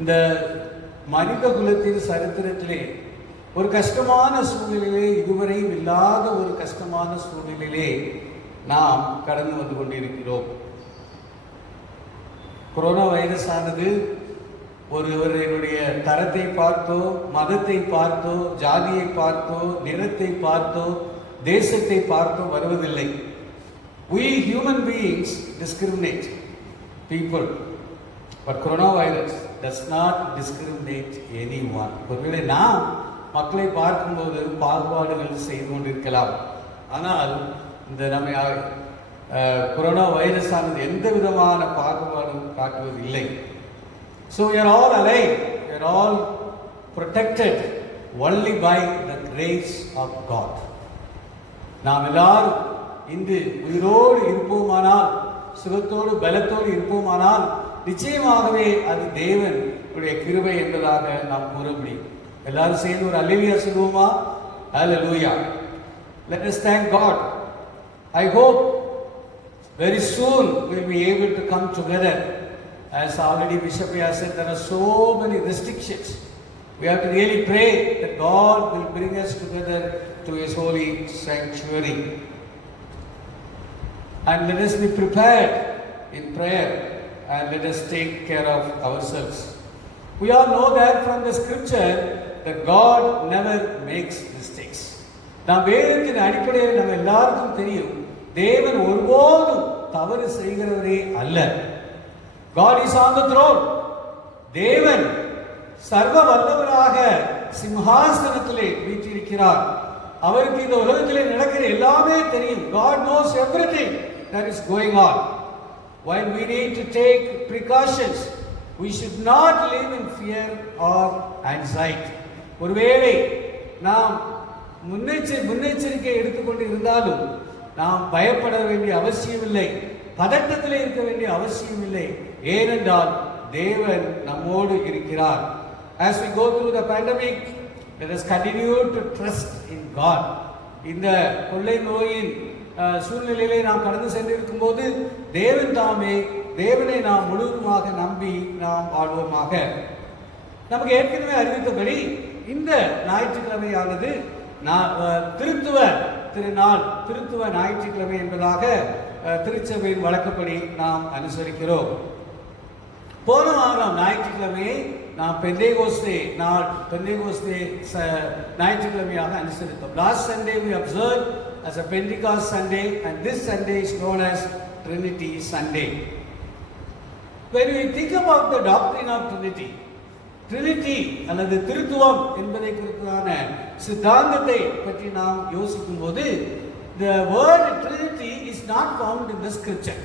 இந்த மனித குலத்தின் சரித்திரத்திலே ஒரு கஷ்டமான சூழ்நிலையிலே, இதுவரையும் இல்லாத ஒரு கஷ்டமான சூழ்நிலையிலே நாம் கடந்து வந்து கொண்டிருக்கிறோம். கொரோனா வைரஸ் ஆனது ஒருவருடைய தரத்தை பார்த்தோ, மதத்தை பார்த்தோ, ஜாதியை பார்த்தோ, நிறத்தை பார்த்தோ, தேசத்தை பார்த்தோ வருவதில்லை. We human beings discriminate people, but coronavirus does not discriminate anyone. ஒருவேளை நாம் மக்களை பார்க்கும்போது பாகுபாடுகள் செய்து கொண்டிருக்கலாம், ஆனால் இந்த நம்ம கொரோனா வைரஸ் ஆனது எந்த விதமான பாகுபாடும் காட்டுவதில்லை. So we are all alive, we are all protected only by the grace of God. நாம் எல்லாரும் இன்று உயிரோடு இருப்போமானால், சுகத்தோடு பலத்தோடு இருப்போமானால் நிச்சயமாகவே அது தேவனுடைய கிருபை என்பதாக நாம் கூற முடியும். எல்லாரும் சேர்ந்து ஒரு அல்லேலூயா சொல்லுவோமா? ஹல்லேலூயா. Let us thank God. I hope very soon we'll be able to come together. As already Bishop has said, there are so many restrictions. We have to really pray that God will bring us together to His holy sanctuary. And let us be prepared in prayer and let us take care of ourselves. We all know that from the scripture that God never makes mistakes. நாம் வேதத்தின் அடிப்படையில் நம்ம எல்லாருக்கும் தெரியும், தேவன் ஒருபோதும் தவறு செய்கிறவரே அல்ல. God is on the throne. தேவன் சர்வ வல்லவராக சிம்ஹாசனத்திலே வீற்றிருக்கிறார். அவருக்கு இந்த உலகத்திலே நடக்கிற எல்லாமே தெரியும். God knows everything that is going on. While we need to take precautions, we should not live in fear or anxiety. ஒருவேளை நாம் முன்னெச்சரிக்கை எடுத்துக்கொண்டு இருந்தாலும் நாம் பயப்பட வேண்டிய அவசியமில்லை, பதட்டத்தில் இருக்க வேண்டிய அவசியமில்லை. ஏனென்றால் தேவன் நம்மோடு இருக்கிறார். As we go through the pandemic, let us continue to trust in God. இந்த கொள்ளை நோயின் சூழ்நிலையிலே நாம் கடந்து சென்றிருக்கும் போது தேவனை நாம் முழுவதுமாக நம்பி நாம் வாழ்வோமாக. நமக்கு ஏற்கனவே அறிவித்தபடி இந்த ஞாயிற்றுக்கிழமையானது திருத்துவ திருநாள், திருத்துவ ஞாயிற்றுக்கிழமை என்பதாக திருச்சபையின் வழக்கப்படி நாம் அனுசரிக்கிறோம். போன வாரம் ஞாயிற்றுக்கிழமையை நாம் Pentecost ஞாயிற்றுக்கிழமையாக அனுசரித்தோம். Last Sunday we observed as a Pentecost Sunday, and this Sunday is known as Trinity Sunday. When we think about the doctrine of Trinity அல்லது திருத்துவம் என்பதை குறித்தான சித்தாந்தத்தை பற்றி நாம் யோசிக்கும் போது, the word Trinity is not found in the scripture.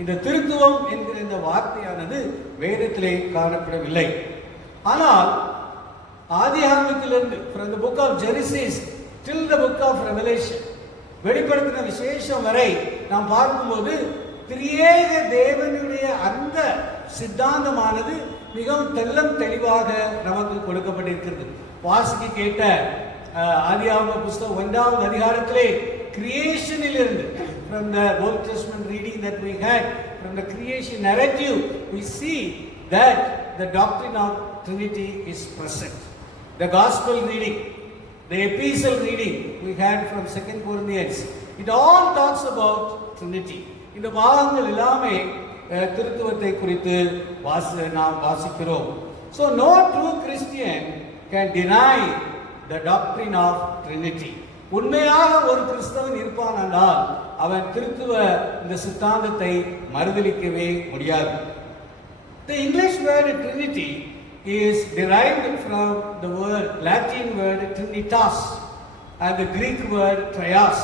இந்த திருத்துவம் என்கிற இந்த வார்த்தையானது வேதத்திலே காணப்படவில்லை. ஆனால் ஆதியாகமத்திலிருந்து from the book of Genesis till the book of Revelation, வெளிப்படுத்தின விசேஷம் வரை நாம் பார்க்கும்போது திரியேக தேவனுடைய அந்த சித்தாந்தமானது மிகவும் தெல்லம் தெளிவாக நமக்கு கொடுக்கப்பட்டிருக்கிறது. வாசிக்க கேட்ட ஆதியாகம புஸ்தகம் 1வது அதிகாரத்திலே கிரியேஷனிலிருந்து, from the Old Testament reading that we had, from the creation narrative, we see that the doctrine of Trinity is present. The gospel reading, the epistle reading we had from 2 Corinthians, it all talks about Trinity. இந்த பாகங்கள் எல்லாமே திருத்துவத்தை குறித்து நாம் வாசிக்கிறோம். So no true Christian can deny the doctrine of Trinity. உண்மையாக ஒரு கிறிஸ்தவன் இருப்பான் என்றால் அவன் திருத்துவ இந்த சித்தாந்தத்தை மறுதலிக்கவே முடியாது. The English word Trinity is derived from the Latin word Trinitas and the Greek word Trias,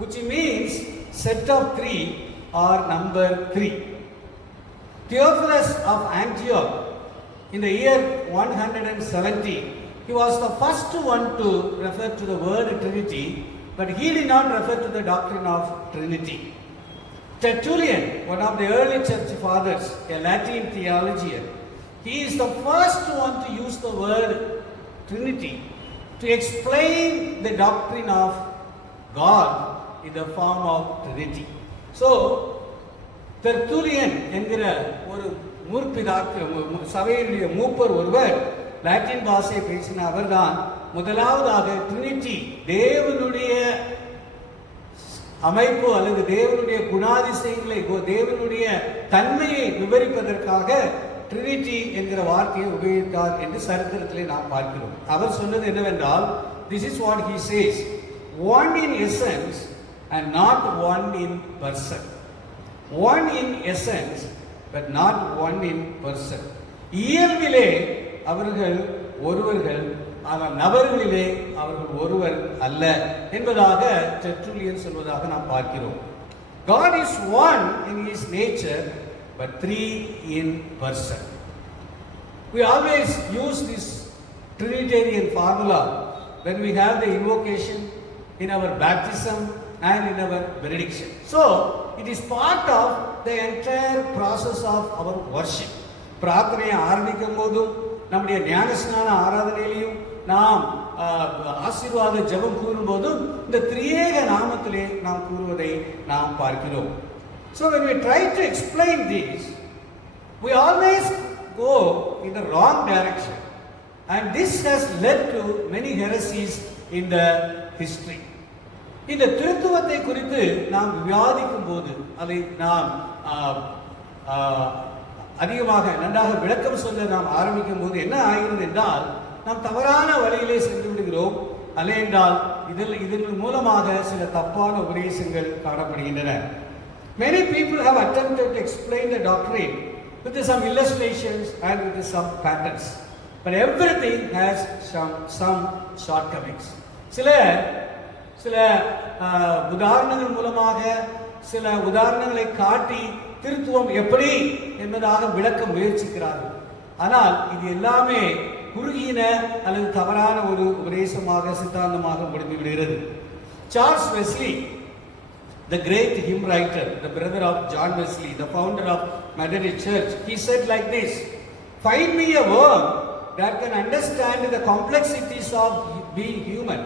which means set of three or number 3. Theophilus of Antioch in the year 170, he was the first one to refer to the word Trinity, but he did not refer to the doctrine of Trinity. Tertullian, one of the early church fathers, a Latin theologian, he is the first one to use the word Trinity to explain the doctrine of God in the form of Trinity. So, Tertullian என்கிற ஒரு சபையினுடைய மூப்பர் ஒருவர் Latin பாஷையை பேசின அவர்தான் முதலாவதாக Trinity, தேவனுடைய அமைப்பு அல்லது தேவனுடைய குணாதிசயங்களை, தேவனுடைய தன்மையை விவரிப்பதற்காக ட்ரினிட்டி என்கிற வார்த்தையை உபயோகித்தார் என்று சரித்திரத்திலே நாம் பார்க்கிறோம். அவர் சொன்னது என்னவென்றால், this is what he says, one in essence and not one in person. One in essence but not one in person. இயல்பிலே அவர்கள் ஒருவர்கள், ஆனால் நபர்களிலே அவர்கள் ஒருவர் அல்ல என்பதாக டெர்ட்டுல்லியன் சொல்வதாக நாம் பார்க்கிறோம். God is one in his nature but 3 in person. We always use this Trinitarian formula when we have the invocation in our baptism and in our benediction. So it is part of the entire process of our worship. பிரார்த்தனையை ஆரம்பிக்கும் போதும் நம்முடைய ஞானஸ்நான ஆராதனையிலையும் நாம் ஆசீர்வாத ஜெபம் கூறும்போதும் இந்த திரியேக நாமத்திலே நாம் கூறுவதை நாம் பார்க்கிறோம். So when we try to explain this, we always go in the wrong direction, and this has led to many heresies in the history. இந்த திருத்துவத்தை குறித்து நாம் விவாதிக்கும் போது, அதை நாம் அதிகமாக நன்றாக விளக்கம் சொல்ல நாம் ஆரம்பிக்கும் போது என்ன ஆகிறது என்றால், நாம் தவறான வழியிலே சென்று விடுகிறோம். அல்ல என்றால் இதன் மூலமாக சில தப்பான உபதேசங்கள் காணப்படுகின்றன. Many people have attempted to explain the doctrine with some illustrations and with some patterns, but everything has some shortcomings. சில உதாரணங்கள் மூலமாக, சில உதாரணங்களை காட்டி திருத்துவம் எப்படி என்பதாக விளக்க முயற்சிக்கிறார்கள். ஆனால் இது எல்லாமே குறுகின அல்லது தவறான ஒரு உபதேசமாக, சித்தாந்தமாக முடிந்து விடுகிறது. Charles Wesley, the great hymn writer, the brother of John Wesley, the founder of Methodist Church, he said like this, find me a worm that can understand the complexities of being human,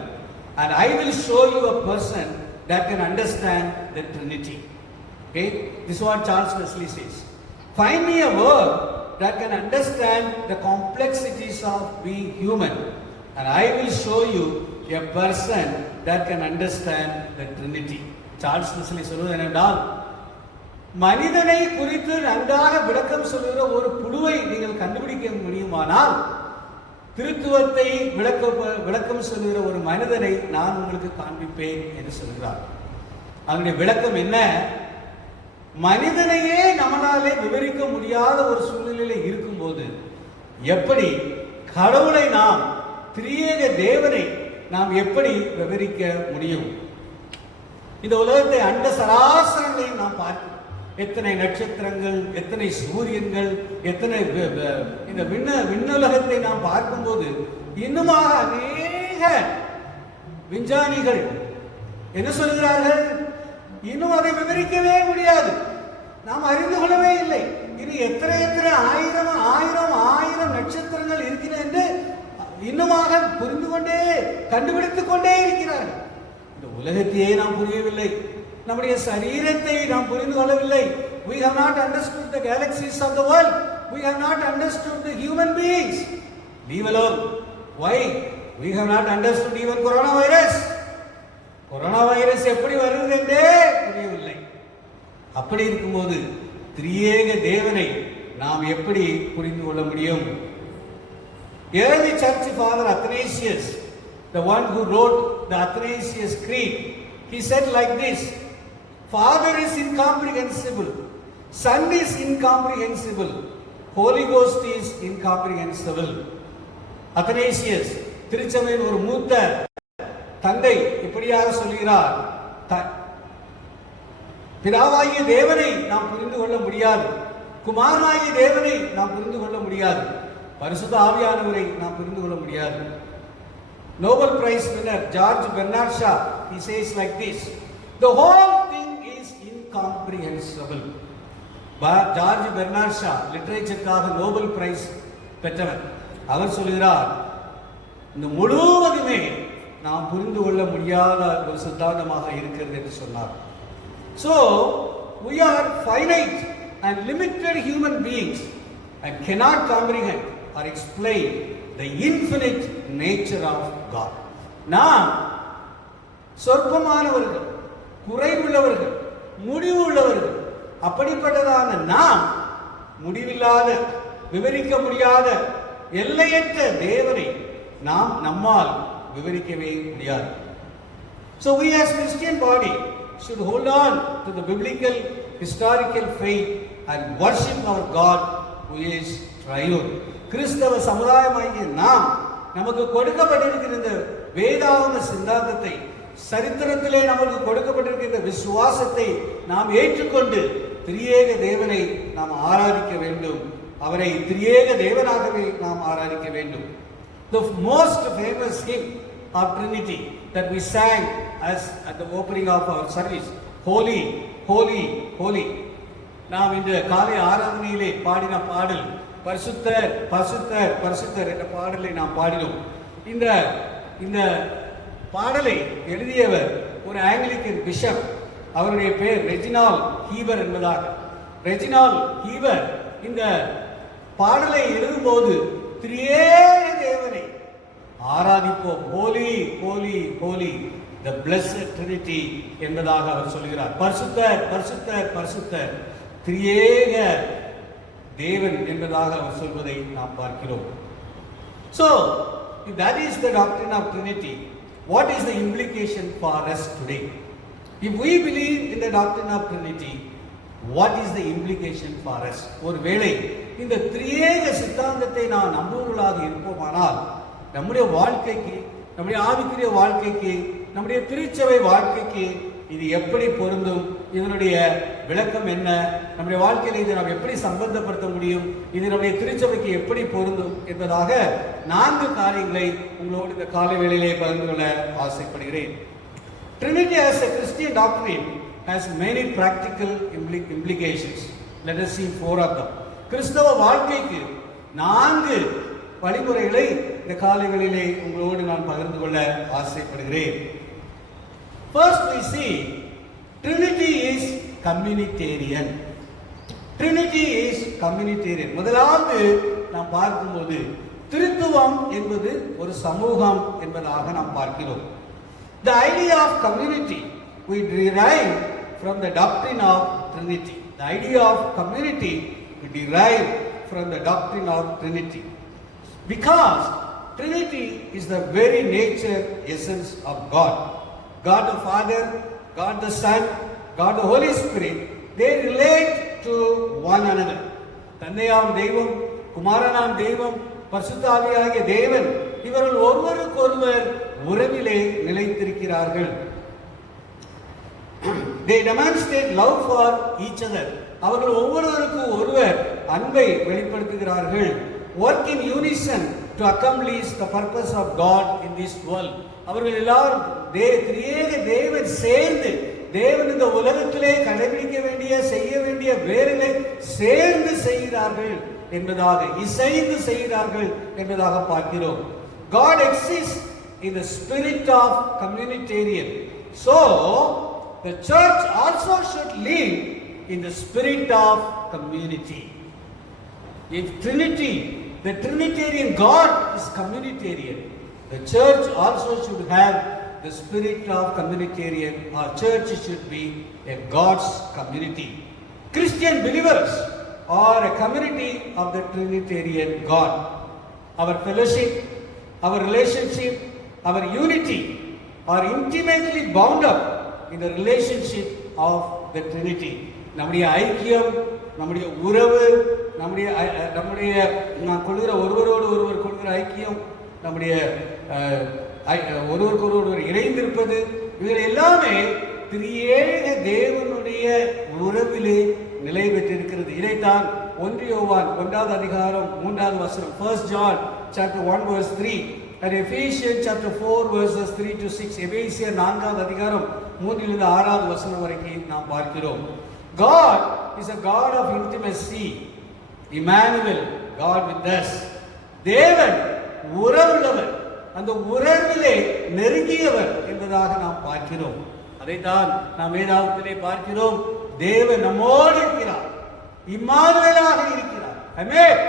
and I will show you a person that can understand the Trinity. Okay, this is what Charles Wesley says. Find me a word that can understand the complexities of being human, and I will show you a person that can understand the Trinity. Charles Wesley சொல்வது என்னவென்றால், மனிதனை குறித்து நன்றாக விளக்கம் சொல்கிற ஒரு புழுவை நீங்கள் கண்டுபிடிக்க முடியுமானால், திருத்துவத்தை விளக்கம் சொல்கிற ஒரு மனிதனை நான் உங்களுக்கு காண்பிப்பேன் என்று சொல்கிறார். அதனுடைய விளக்கம் என்ன? மனிதனையே நம்மளாலே விவரிக்க முடியாத ஒரு சூழ்நிலையில் இருக்கும்போது எப்படி கடவுளை நாம், திரியேக தேவனை நாம் எப்படி விவரிக்க முடியும்? இந்த உலகத்தை அண்ட சராசரங்களையும் நாம் பார்க்கிறோம். எத்தனை நட்சத்திரங்கள், எத்தனை சூரியன்கள், எத்தனை இந்த விண்ணுலகத்தை நாம் பார்க்கும்போது இன்னுமாக அநேக விஞ்ஞானிகள் என்ன சொல்கிறார்கள்? இன்னும் அதை விவரிக்கவே முடியாது, நாம் அறிந்து கொள்ளவே இல்லை. இனி எத்தனை எத்தனை ஆயிரம் ஆயிரம் ஆயிரம் நட்சத்திரங்கள் இருக்கிறது என்று இன்னுமாக புரிந்து கொண்டே கண்டுபிடித்துக் கொண்டே இருக்கிறார்கள். இந்த உலகத்தையே நாம் புரியவில்லை, நம்முடைய சரீரத்தை நாம் புரிந்து கொள்ளவில்லை. We have not understood the galaxies of the world. We have not understood the human beings. Leave alone. Why? We have not understood even coronavirus. Corona virus எப்படி வருகிறது என்றே புரியவில்லை. அப்படி இருக்கும்போது திரியேக தேவனை நாம் எப்படி புரிந்து கொள்ள முடியும்? Early church father Athanasius, the one who wrote the Athanasius Creed, he said like this: Father is incomprehensible, Son is incomprehensible, Holy Ghost is incomprehensible. Athanasius, திருச்சபையின் ஒரு மூத்த தந்தை இப்படியாக சொல்கிறார், பிதாவாகிய தேவனை நாம் புரிந்து கொள்ள முடியாது, குமாரனாகிய தேவனை நாம் புரிந்து கொள்ள முடியாது, பரிசுத்த ஆவியானவரை நாம் புரிந்து கொள்ள முடியாது. Nobel prize winner George Bernard Shaw, he says like this: the whole thing is incomprehensible. George Bernard Shaw லிட்டரேச்சருக்காக நோபல் பிரைஸ் பெற்றவர். அவர் சொல்கிறார், இந்த முழுவதுமே நாம் புரிந்து கொள்ள முடியாத ஒரு சித்தாந்தமாக இருக்கிறது என்று சொன்னார். So we are finite and limited human beings and cannot comprehend or explain the infinite nature of God. நாம் சொற்பமானவர்கள், குறைவுள்ளவர்கள், முடிவு உள்ளவர்கள். அப்படிப்பட்டதான நாம் முடிவில்லாத, விவரிக்க முடியாத, எல்லையற்ற தேவனை நாம் நம்மால் விவரிக்கவே முடியாது. So we as Christian body should hold on to the biblical historical faith and worship our God who is triune. கிறிஸ்தவ சமுதாயமாகிய நாம் நமக்கு கொடுக்கப்பட்டிருக்கிற இந்த வேதாகம சித்தாந்தத்தை, சரித்திரத்திலே நமக்கு கொடுக்கப்பட்டிருக்கிற விசுவாசத்தை நாம் ஏற்றுக்கொண்டு திரியேக தேவனை நாம் ஆராதிக்க வேண்டும். அவரை திரியேக தேவனாகவே நாம் ஆராதிக்க வேண்டும். The most famous hymn of Trinity that we sang as at the opening of our service, Holy, Holy, Holy. நாம் இந்த காலை ஆராதனையிலே பாடின பாடல் பரிசுத்தர் பரிசுத்தர் பரிசுத்தர் என்ற பாடலை நாம் பாடினோம். இந்த பாடலை எழுதியவர் ஒரு ஆங்கிலிக்கன் பிஷப். அவருடைய பெயர் ரெஜினால் ஹீவர் என்பதாக. ரெஜினால் ஹீவர் இந்த பாடலை எழுதும்போது திரியேக தேவனை ஆராதிப்போம், ஹோலி ஹோலி ஹோலி த பிளஸ்ட் ட்ரினிட்டி என்பதாக அவர் சொல்கிறார். பரிசுத்தர் பரிசுத்தர் பரிசுத்தர் திரியேக தேவன் என்பதாக அவர் சொல்வதை நாம் பார்க்கிறோம். So if that is the doctrine of Trinity, what is the implication for us today? If we believe in the doctrine of Trinity, what is the implication for us? ஒருவேளை இந்த திரியேக சித்தாந்தத்தை நாம் நம்புவர்களாக இருப்போமானால் நம்முடைய வாழ்க்கைக்கு, நம்முடைய ஆவிக்குரிய வாழ்க்கைக்கு, நம்முடைய திருச்சபை வாழ்க்கைக்கு இது எப்படி பொருந்தும்? இதனுடைய விளக்கம் என்ன? நம்முடைய வாழ்க்கையில் இதை நாம் எப்படி சம்பந்தப்படுத்த முடியும்? இது நம்முடைய திருச்சபைக்கு எப்படி பொருந்தும் என்பதாக 4 காரியங்களை உங்களோடு இந்த காலை வேளையிலே பகிர்ந்து கொள்ள ஆசைப்படுகிறேன். Trinity as a Christian doctrine has many practical implications. Let us see 4 of them. கிறிஸ்தவ வாழ்க்கைக்கு 4 வழிமுறைகளை இந்த காலைகளிலே உங்களோடு நான் பகிர்ந்து கொள்ள ஆசைப்படுகிறேன். First we see Trinity is communitarian. Trinity is communitarian. முதலாவது நாம் பார்க்கும்போது திருத்துவம் என்பது ஒரு சமூகம் என்பதாக நாம் பார்க்கிறோம். The idea of community we derive from the doctrine of Trinity. The idea of community we derive from the doctrine of Trinity. Because Trinity is the very nature, essence of God. God the Father, God the Son, God the Holy Spirit, they relate to one another. தந்தையாம் தெய்வம், குமாரனாம் தெய்வம், பரிசுத்த ஆவியாகிய தேவன் இவர்கள் ஒருவருக்கொருவர் உறவிலே நிலைத்திருக்கிறார்கள். They demonstrate love for each other. அவர்கள் ஒவ்வொருவருக்கும் ஒருவர் அன்பை வெளிப்படுத்துகிறார்கள். Work in unison to accomplish the purpose of God in this world. அவர்கள் எல்லாரும் திரியேக தேவன் சேர்ந்து தேவன் இந்த உலகத்திலே கடைபிடிக்க வேண்டிய செய்ய வேண்டிய வேலைகளை சேர்ந்து செய்கிறார்கள் என்பதாக, இசைந்து செய்கிறார்கள் என்பதாக பார்க்கிறோம். God exists in the spirit of communitarian. So the church also should live in the spirit of community. If Trinity, the Trinitarian God is communitarian, the church also should have the spirit of communitarian. Our church should be a God's community. Christian believers are a community of the Trinitarian God. Our fellowship, our relationship, our unity are intimately bound up in the relationship of the Trinity. நம்முடைய ஐக்கியம், நம்முடைய உறவு, நம்முடைய நான் கொள்கிற ஒருவரோடு ஒருவர் கொள்கிற ஐக்கியம், நம்முடைய ஒருவருக்கு ஒருவர் இணைந்திருப்பது, இவைகள் எல்லாமே திரியேக தேவனுடைய உறவிலே நிலை பெற்றிருக்கிறது. இதைத்தான் 1 யோவான் 1வது அதிகாரம் 3வது வசனம், 1 John chapter 1 verse 3 and Ephesians chapter 4 verses 3 to 6, எபேசியர் 4வது அதிகாரம் 3லிருந்து 6வது வசனம் வரைக்கும் நாம் பார்க்கிறோம். God is a God of intimacy. Emmanuel, God with us. தேவன் உறவுள்ளவர், அந்த உறவிலே நெருங்கியவர் என்பதாக நாம் பார்க்கிறோம். அதைத்தான் நாம் வேதாகமத்திலே பார்க்கிறோம். தேவன் நம்மோடு இருக்கிறார், இம்மானுவேலாக இருக்கிறார். ஆமென்.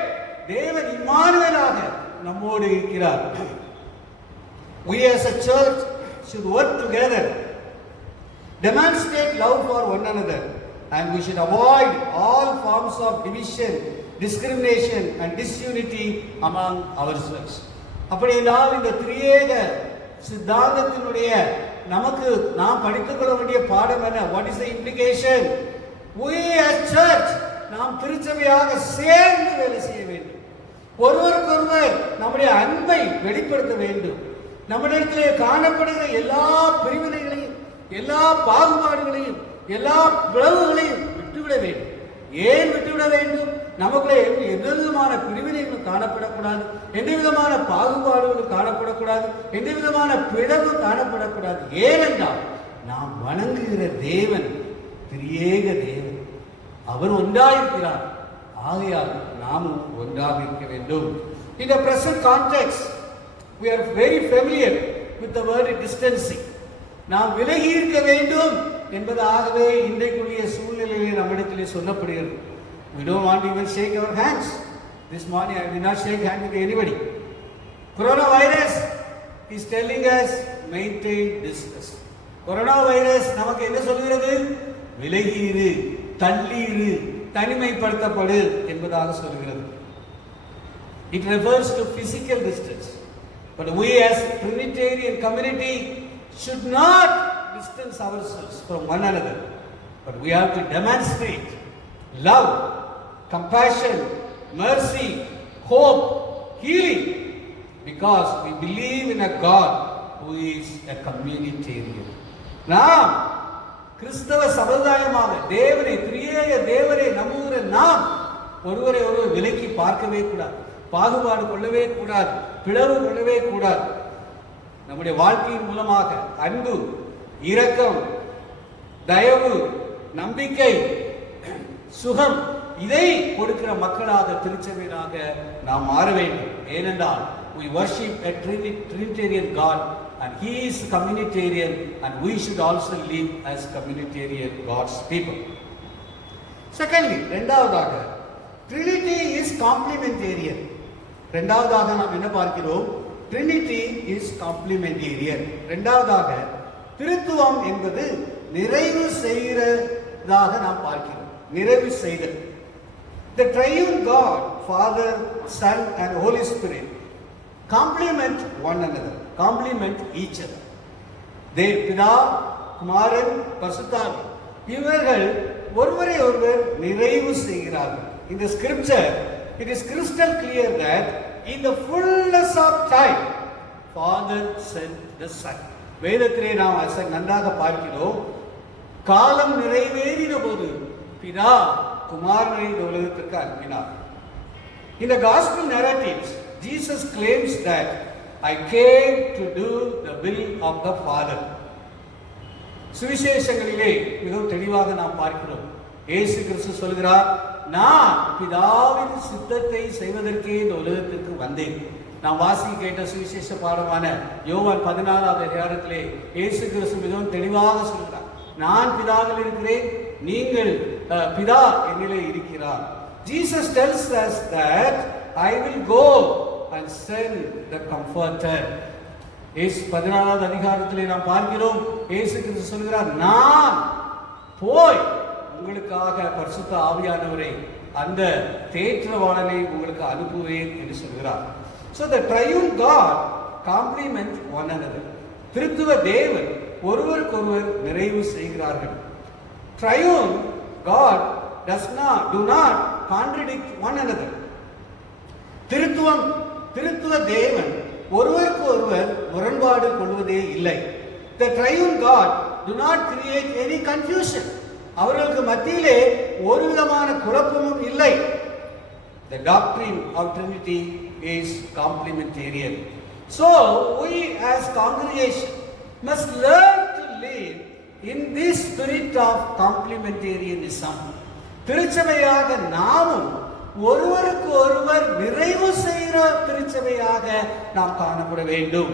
தேவன் இம்மானுவேலாக நம்மோடு இருக்கிறார். We as a church should work together, demonstrate love for one another, and we should avoid all forms of division, discrimination and disunity among ourselves. அப்படியெல்லாம் இந்த திரியேக சித்தாந்தத்தினுடைய நமக்கு நாம் படித்துக் கொள்ள வேண்டிய பாடம் என்ன? What is the implication? We as church, நாம் திருச்சபையாக சேர்ந்து வேலை செய்ய வேண்டும். ஒருவருக்கொருவர் நம்முடைய அன்பை வெளிப்படுத்த வேண்டும். நம்மிடத்திலே காணப்படுகிற எல்லா பிரிவினைகளையும், எல்லா பாகுபாடுகளையும், எல்லா பிளவுகளையும் விட்டுவிட வேண்டும். ஏன் விட்டுவிட வேண்டும்? நமக்குள்ளே எந்த விதமான பிரிவினைகளும் காணப்படக்கூடாது, எந்த விதமான பாகுபாடுகளும் காணப்படக்கூடாது, எந்த விதமான பிளவு காணப்படக்கூடாது. ஏனென்றால் நாம் வணங்குகிற தேவன் திரியேக தேவன், அவர் ஒன்றாயிருக்கிறார். ஆகையால் நாமும் ஒன்றாக இருக்க வேண்டும். In the present context, we are very familiar with the word distancing. நாம் விலகி இருக்க வேண்டும் என்பதாகவே இன்றைக்குரிய சூழ்நிலையிலே நம்மிடத்திலே சொல்லப்படுகிறது. We don't want to even shake our hands. This morning I did not shake hands with anybody. Coronavirus is telling us maintain distance. Coronavirus நமக்கு என்ன சொல்கிறது? விலகி இரு, தள்ளி இரு, தனிமைப்படுத்தப்படு என்பதாக சொல்கிறது. It refers to physical distance. But we as Trinitarian community should not distance ourselves from one another, but we have to demonstrate love, compassion, mercy, hope, healing, because we believe in a God who is a communitarian. நாம் கிறிஸ்தவ சமுதாயமாக தேவனை, திரியேக தேவனை நம்புகிற நாம் ஒருவரை ஒருவர் விலக்கி பார்க்கவே கூடாது, பாகுபாடு கொள்ளவே கூடாது, பிளவு கொள்ளவே கூடாது. நம்முடைய வாழ்க்கையின் மூலமாக அன்பு, இரக்கம், தயவு, நம்பிக்கை, சுகம் இதை கொடுக்கிற மக்களாக திருச்சபையாக நாம் மாற வேண்டும். ஏனென்றால் we worship a Trinitarian God and he is communitarian and we should also live as communitarian God's people. Secondly, இரண்டாவதாக Trinity is complementarian. இரண்டாவதாக நாம் என்ன பார்க்கிறோம்? Trinity is complementarian. இரண்டாவதாக திருத்துவம் என்பது நிறைவு செய்கிறதாக நாம் பார்க்கிறோம். நிறைவு செய்தல். The triune God, Father, Son and Holy Spirit complement one another, complement each other. பிதா, குமாரன், பரிசுத்தாவி இவர்கள் ஒருவரை ஒருவர் நிறைவு செய்கிறார்கள். In the scripture it is crystal clear that in the fullness of time Father sent the Son. வேதத்திலே நாம் நன்றாக பார்க்கிறோம். காலம் நிறைவேறின போது பிதா குமாரனை இந்த உலகத்திற்கு அனுப்பினார். In the gospel narratives Jesus claims that I came to do the will of the Father. சுவிசேஷங்களிலே மிகவும் தெளிவாக நாம் பார்க்கிறோம். இயேசு கிறிஸ்து சொல்கிறார், நான் பிதாவின் சித்தத்தை செய்வதற்கே இந்த உலகத்திற்கு வந்தேன். நாம் வாசிக்க கேட்ட சுவிசேஷ பாடமான யோவான் 14வது அதிகாரத்திலே இயேசு கிறிஸ்து மிகவும் தெளிவாக சொல்கிறார், நான் பிதாவில் இருக்கிறேன், நீங்கள் பிதா என்னிலே இருக்கிறார். Jesus tells us that I will go and send the comforter. இயேசு 14வது அதிகாரத்திலே நாம் பார்க்கிறோம், இயேசு கிறிஸ்து சொல்கிறார், நான் போய் உங்களுக்காக பரிசுத்த ஆவியானவரை அந்த தேற்றவாளனை உங்களுக்கு அனுப்புவேன் என்று சொல்கிறார். So the triune God complement one another. திருத்துவ தேவன் ஒருவருக்கொருவர் நிறைவு செய்கிறார்கள். Triune God do not contradict one another. திருத்துவ தேவன் ஒருவருக்கு ஒருவர் முரண்பாடு கொள்வதே இல்லை. The triune God do not create any confusion. அவர்களுக்கு மத்தியிலே ஒரு விதமான குழப்பமும் இல்லை. The doctrine of Trinity is complementarian. So we as congregation must learn to live in this spirit of complementarianism. திருச்சபையாக நாமும் ஒருவருக்கு ஒருவர் நிறைவு செய்கிற திருச்சபையாக நாம் காணப்பட வேண்டும்.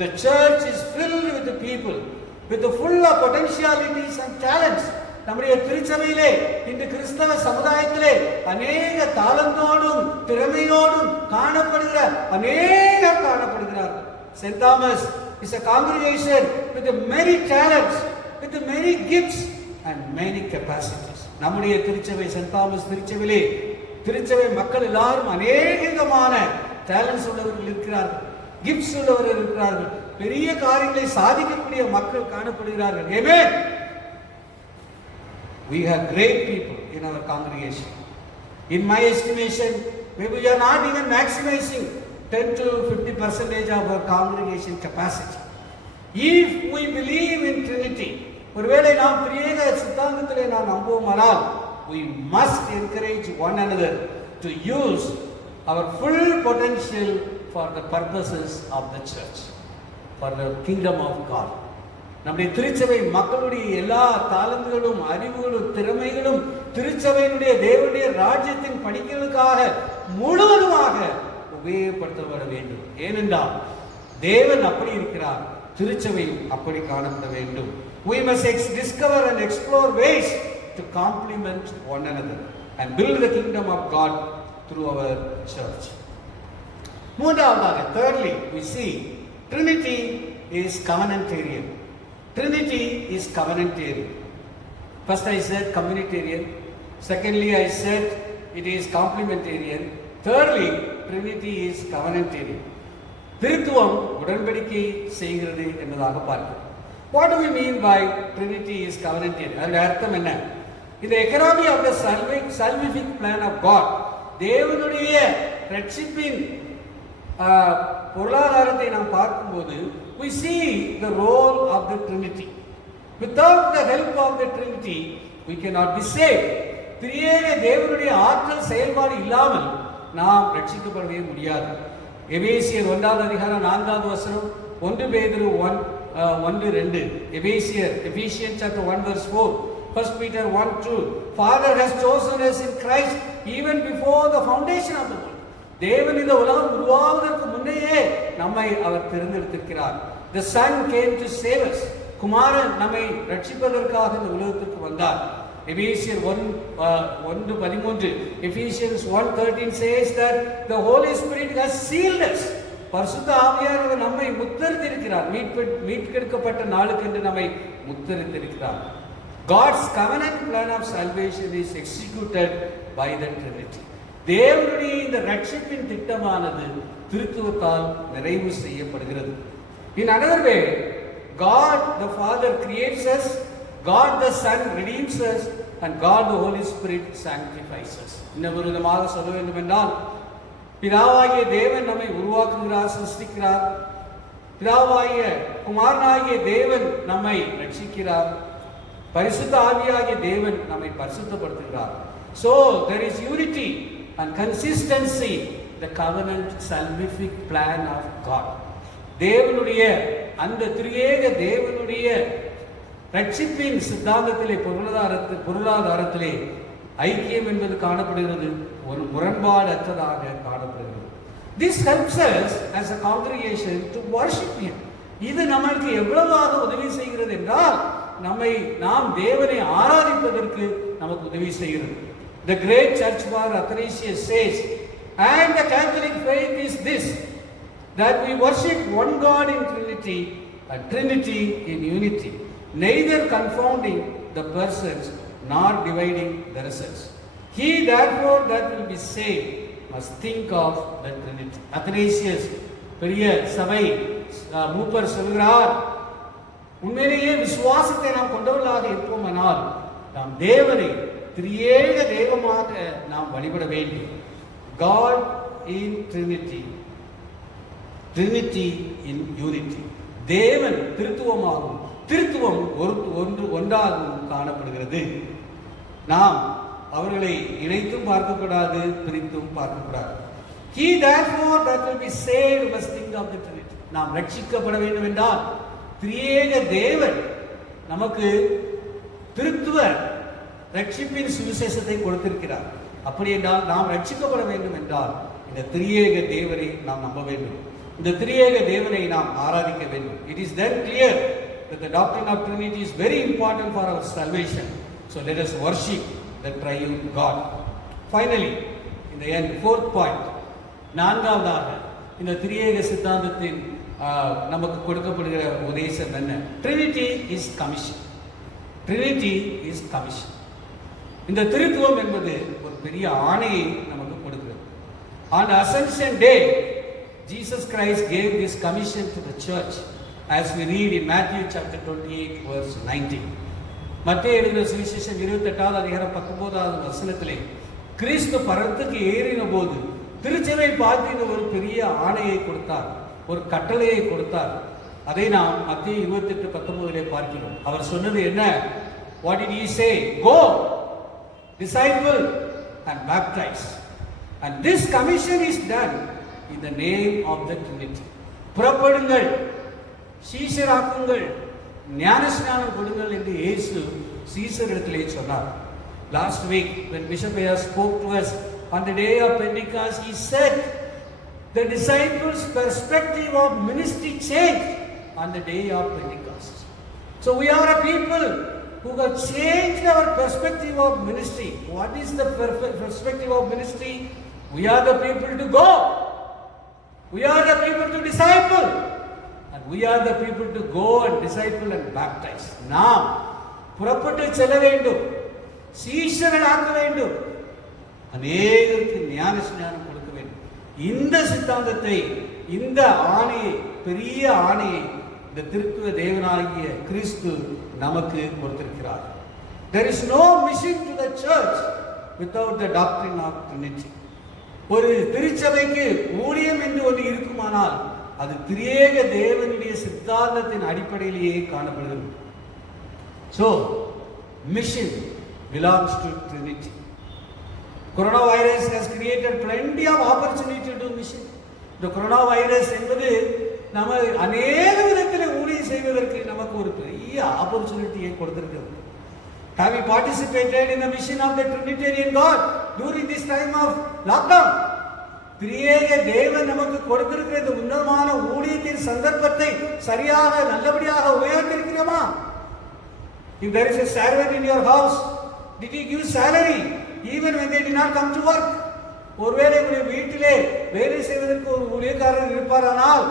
The church is filled with the people with the full of potentialities and talents. நம்முடைய திருச்சபையிலே இந்த கிறிஸ்தவ சமுதாயத்திலே அநேக தாளந்தோடும் திறமையோடும் காணப்படுகிற அநேகர் காணப்படுகிறார்கள். St. Thomas is a congregation with many talents, with many gifts and many capacities. நம்முடைய திருச்சபை சென்ட் தாமஸ் திருச்சபையிலே திருச்சபை மக்கள் எல்லாரும் அநேகமான டேலண்ட்ஸ் உள்ளவர்கள் இருக்கிறார்கள், கிஃப்ட்ஸ் உள்ளவர்கள் இருக்கிறார்கள், பெரிய காரியங்களை சாதிக்கக்கூடிய மக்கள் காணப்படுகிறார்கள். Amen. We have great people in our congregation. In my estimation, maybe we are not even maximizing 10 to 50% of our congregation capacity. If we believe in Trinity, ஒருவேளை நாம் திரியேக சித்தாந்தத்திலே நாம் நம்புவோமானால், we must encourage one another to use our full potential for the purposes of the church, for the kingdom of God. நம்முடைய திருச்சபை மக்களுடைய எல்லா தாளந்துகளும் அறிவுகளும் திறமைகளும் திருச்சபையினுடைய தேவனுடைய ராஜ்யத்தின் பணிகளுக்காக முழுவதுமாக உபயோகப்படுத்தப்பட வேண்டும். ஏனென்றால் தேவன் அப்படி இருக்கிறார், திருச்சபையும் அப்படி காணப்பட வேண்டும். We must discover and explore ways to complement one another and build the kingdom of God through our church. மூன்றாவதாக, thirdly, we see Trinity is covenantarian. Trinity is covenantarian. First I said communitarian. Secondly I said it is complementarian. Thirdly, Trinity is covenantarian. திருத்துவம் உடன்படிக்கை செய்கிறது என்பதாக பார்க்கிறோம். What do we mean by Trinity is covenantarian? அதோட அர்த்தம் என்ன? இந்த economy of the salvific plan of God, தேவனுடைய ரட்சிப்பின் பொருளாதாரத்தை நாம் பார்க்கும்போது we see the role of the Trinity. Without the help of the Trinity, we cannot be saved. திரியேக தேவனுடைய ஆற்றல் செயல்பாடு இல்லாமல் நாம் ரட்சிக்கப்படவே முடியாது. எபேசியர் 1வது அதிகாரம் 4வது வசனம், 1 பேதுரு 1:2, Ephesians chapter 1 verse 4, 1 Peter 1:2. Father has chosen us in Christ even before the foundation of the world. தேவன் இந்த உலகம் உருவாவதற்கு முன்னையே நம்மை அவர் தேர்ந்தெடுத்திருக்கிறார். The Son came to save us. குமாரன் நம்மை ரட்சிப்பதற்காக இந்த உலகத்திற்கு வந்தார். Ephesians 1:13. Ephesians 1:13 says that the Holy Spirit has sealed us. பரிசுத்த ஆவியானவர் நம்மை முத்திரித்திருக்கிறார். மீட்கெடுக்கப்பட்ட நாளுக்கென்று நம்மை முத்திரித்திருக்கிறார். God's covenant plan of salvation is executed by the Trinity. தேவனுடைய இந்த ரட்சிப்பின் திட்டமானது திருத்துவத்தால் நிறைவு செய்யப்படுகிறது. In another way, God the Father creates us, God the Son redeems us, and God the Holy Spirit sanctifies us. இன்னொரு விதமாக சொல்ல வேண்டும் என்றால், பிதாவாகிய தேவன் நம்மை உருவாக்குகிறார், சிருஷ்டிக்கிறார். பிதாவாகிய குமாரனாகிய தேவன் நம்மை ரட்சிக்கிறார். பரிசுத்த ஆவியாகிய தேவன் நம்மை பரிசுத்தப்படுத்துகிறார். So there is unity and consistency, the covenant salvific plan of God. தேவனுடைய அந்த திரியேக தேவனுடைய ரட்சிப்பின் சித்தாந்தத்திலே பொருளாதாரத்திலே ஐக்கியம் என்பது காணப்படுகிறது, ஒரு முரண்பாடற்றதாக காணப்படுகிறது. This helps us as a congregation to worship Him. இது நமக்கு எவ்வளவாக உதவி செய்கிறது என்றால், நாம் தேவனை ஆராதிப்பதற்கு நமக்கு உதவி செய்கிறது. The great church father Athanasius says, and the Catholic faith is this, that we worship one God in Trinity and Trinity in unity, neither confounding the persons nor dividing the results. He therefore that will be saved must think of the Trinity. Athanasius பெரிய சபை மூப்பர் சொல்கிறார், உண்மையிலேயே விசுவாசத்தை நாம் கொண்டவர்களாக இருப்போமானால் நாம் தேவனை திரியேக தெய்வமாக நாம் வழிபட வேண்டும். God in Trinity, Trinity in unity. தேவன் திருத்துவமாகவும் திருத்துவம் ஒன்றாகவும் காணப்படுகிறது. நாம் அவர்களை இணைத்தும் பார்க்கக்கூடாது, பிரித்தும் பார்க்கக்கூடாது. He therefore that will be saved must think of the Trinity. நாம் ரட்சிக்கப்பட வேண்டும் என்றால் திரியேக தேவன் நமக்கு திருத்துவ ரட்சிப்பின் சுவிசேஷத்தை கொடுத்திருக்கிறார். அப்படி என்றால் நாம் ரட்சிக்கப்பட வேண்டும் என்றால் இந்த திரியேக தேவனை நாம் நம்ப வேண்டும், இந்த திரியேக தேவனை நாம் ஆராதிக்க வேண்டும். It is then clear that the doctrine of Trinity is very important for our salvation. So let us worship the triune God. Finally, in the end, fourth point, நான்காவதாக இந்த திரியேக சித்தாந்தத்தின் நமக்கு கொடுக்கப்படுகிற உபதேசம் என்ன? Trinity is commission. Trinity is commission. இந்த திருத்துவம் என்பது ஒரு பெரிய ஆணையை நமக்கு கொடுக்கிறது. On Ascension Day, Jesus Christ gave this commission to the church, as we read in Matthew chapter 28 verse 19. மத்தேயு எழுதின சுவிசேஷம் 28வது அதிகாரம் 19வது வசனத்திலே கிறிஸ்து பரத்துக்கு ஏறின போது திருச்சபை பார்த்து ஒரு பெரிய ஆணையை கொடுத்தார், ஒரு கட்டளையை கொடுத்தார். அதை நாம் மத்தேயு 28:19 பார்க்கிறோம். அவர் சொன்னது என்ன? What did he say? Go, disciple and baptize. And this commission is done in the name of the Trinity. புறப்படுங்கள், சீஷராக்குங்கள், ஞானஸ்நானம் கொடுங்கள் என்று இயேசு சீஷரிடத்திலே சொன்னார். Last week when Bishop Ayya spoke to us on the day of Pentecost, he said the disciples' perspective of ministry changed on the day of Pentecost. So we are a people who have changed our perspective of ministry. What is the perspective of ministry? We are the people to go. We are the people to disciple. And we are the people to go and disciple and baptize. நாம் புறப்பட்டு செல்ல வேண்டும், சீஷர்களாக்க வேண்டும், அநேகருக்கு ஞானஸ்நானம் கொடுக்க வேண்டும். இந்த சித்தாந்தத்தை, இந்த ஆணையை, பெரிய ஆணையை இந்த திருத்துவ தேவனாகிய கிறிஸ்து நமக்கு கொடுத்திருக்கிறார். There is no mission to the church without the doctrine of Trinity. ஒரு திருச்சபைக்கு ஊழியம் என்று ஒன்று இருக்குமானால் அது திரியேக தேவனுடைய சித்தாந்தத்தின் அடிப்படையிலேயே காணப்படுகிறது. So mission belongs to Trinity. Coronavirus has created plenty of opportunity to do mission. இந்த coronavirus என்பது நம்ம அநேக விதத்தில் ஊழியம் செய்வதற்கு நமக்கு ஒரு பெரிய ஆப்பர்ச்சுனிட்டியை கொடுத்திருக்கிறது. Have you participated in the mission of the Trinitarian God during this time of lockdown? திரியேக தேவன் நமக்கு கொடுத்திருக்கிற இந்த உன்னதமான ஊழியத்தின் சந்தர்ப்பத்தை சரியாக நல்லபடியாக உபயோகித்திருக்கிறோமா? If there is a servant in your house, did you give salary even when they did not come to work? ஒருவேளை உங்களுடைய வீட்டிலே வேலை செய்வதற்கு ஒரு ஊழியக்காரர் இருப்பாரானால்,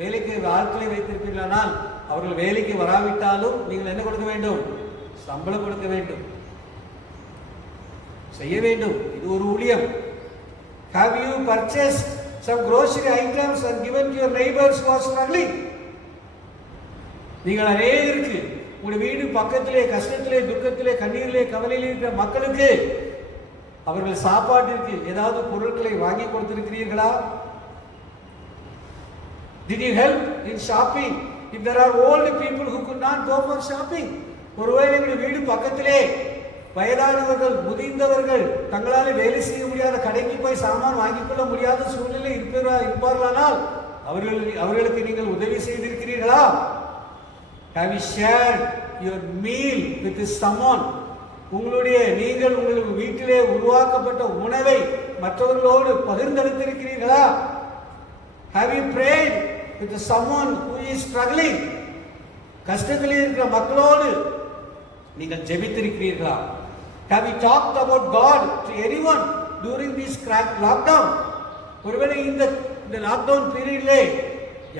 வேலைக்கு ஆட்களை வைத்திருப்பீர்களானால், அவர்கள் வேலைக்கு வராவிட்டாலும் நீங்கள் என்ன கொடுக்க வேண்டும்? சம்பளம் கொடுக்க வேண்டும், செய்ய வேண்டும். இது ஒரு ஊழியம். Have you purchased some grocery items and given to your neighbors who are struggling? நீங்கள் அநேகருக்கு உங்களுடைய வீடு பக்கத்திலே கஷ்டத்திலே துக்கத்திலே கண்ணீரிலே கவலையிலே இருக்கிற மக்களுக்கு அவர்கள் சாப்பாட்டிற்கு ஏதாவது பொருட்களை வாங்கி கொடுத்திருக்கிறீர்களா? Did you help in shopping if there are old people who could not go for shopping? ஒருவேளை உங்களுடைய வீடு பக்கத்திலே வயதானவர்கள் முதிர்ந்தவர்கள் தங்களால் வேலை செய்ய முடியாத கடைக்கு போய் சாமான் வாங்கிக் கொள்ள முடியாத சூழ்நிலை இருப்பார்களானால் அவர்களுக்கு நீங்கள் உதவி செய்திருக்கிறீர்களா? Have you shared your meal with someone? நீங்கள் உங்கள் வீட்டிலே உருவாக்கப்பட்ட உணவை மற்றவர்களோடு பகிர்ந்தளித்திருக்கிறீர்களா? Have you prayed with someone who is struggling? கஷ்டத்தில் இருக்கிற மக்களோடு நீங்கள் ஜெபித்திருக்கிறீர்களா? Have you talked about God to anyone during this lockdown? ஒருவேளை இந்த லாக்டவுன் பீரியட்லே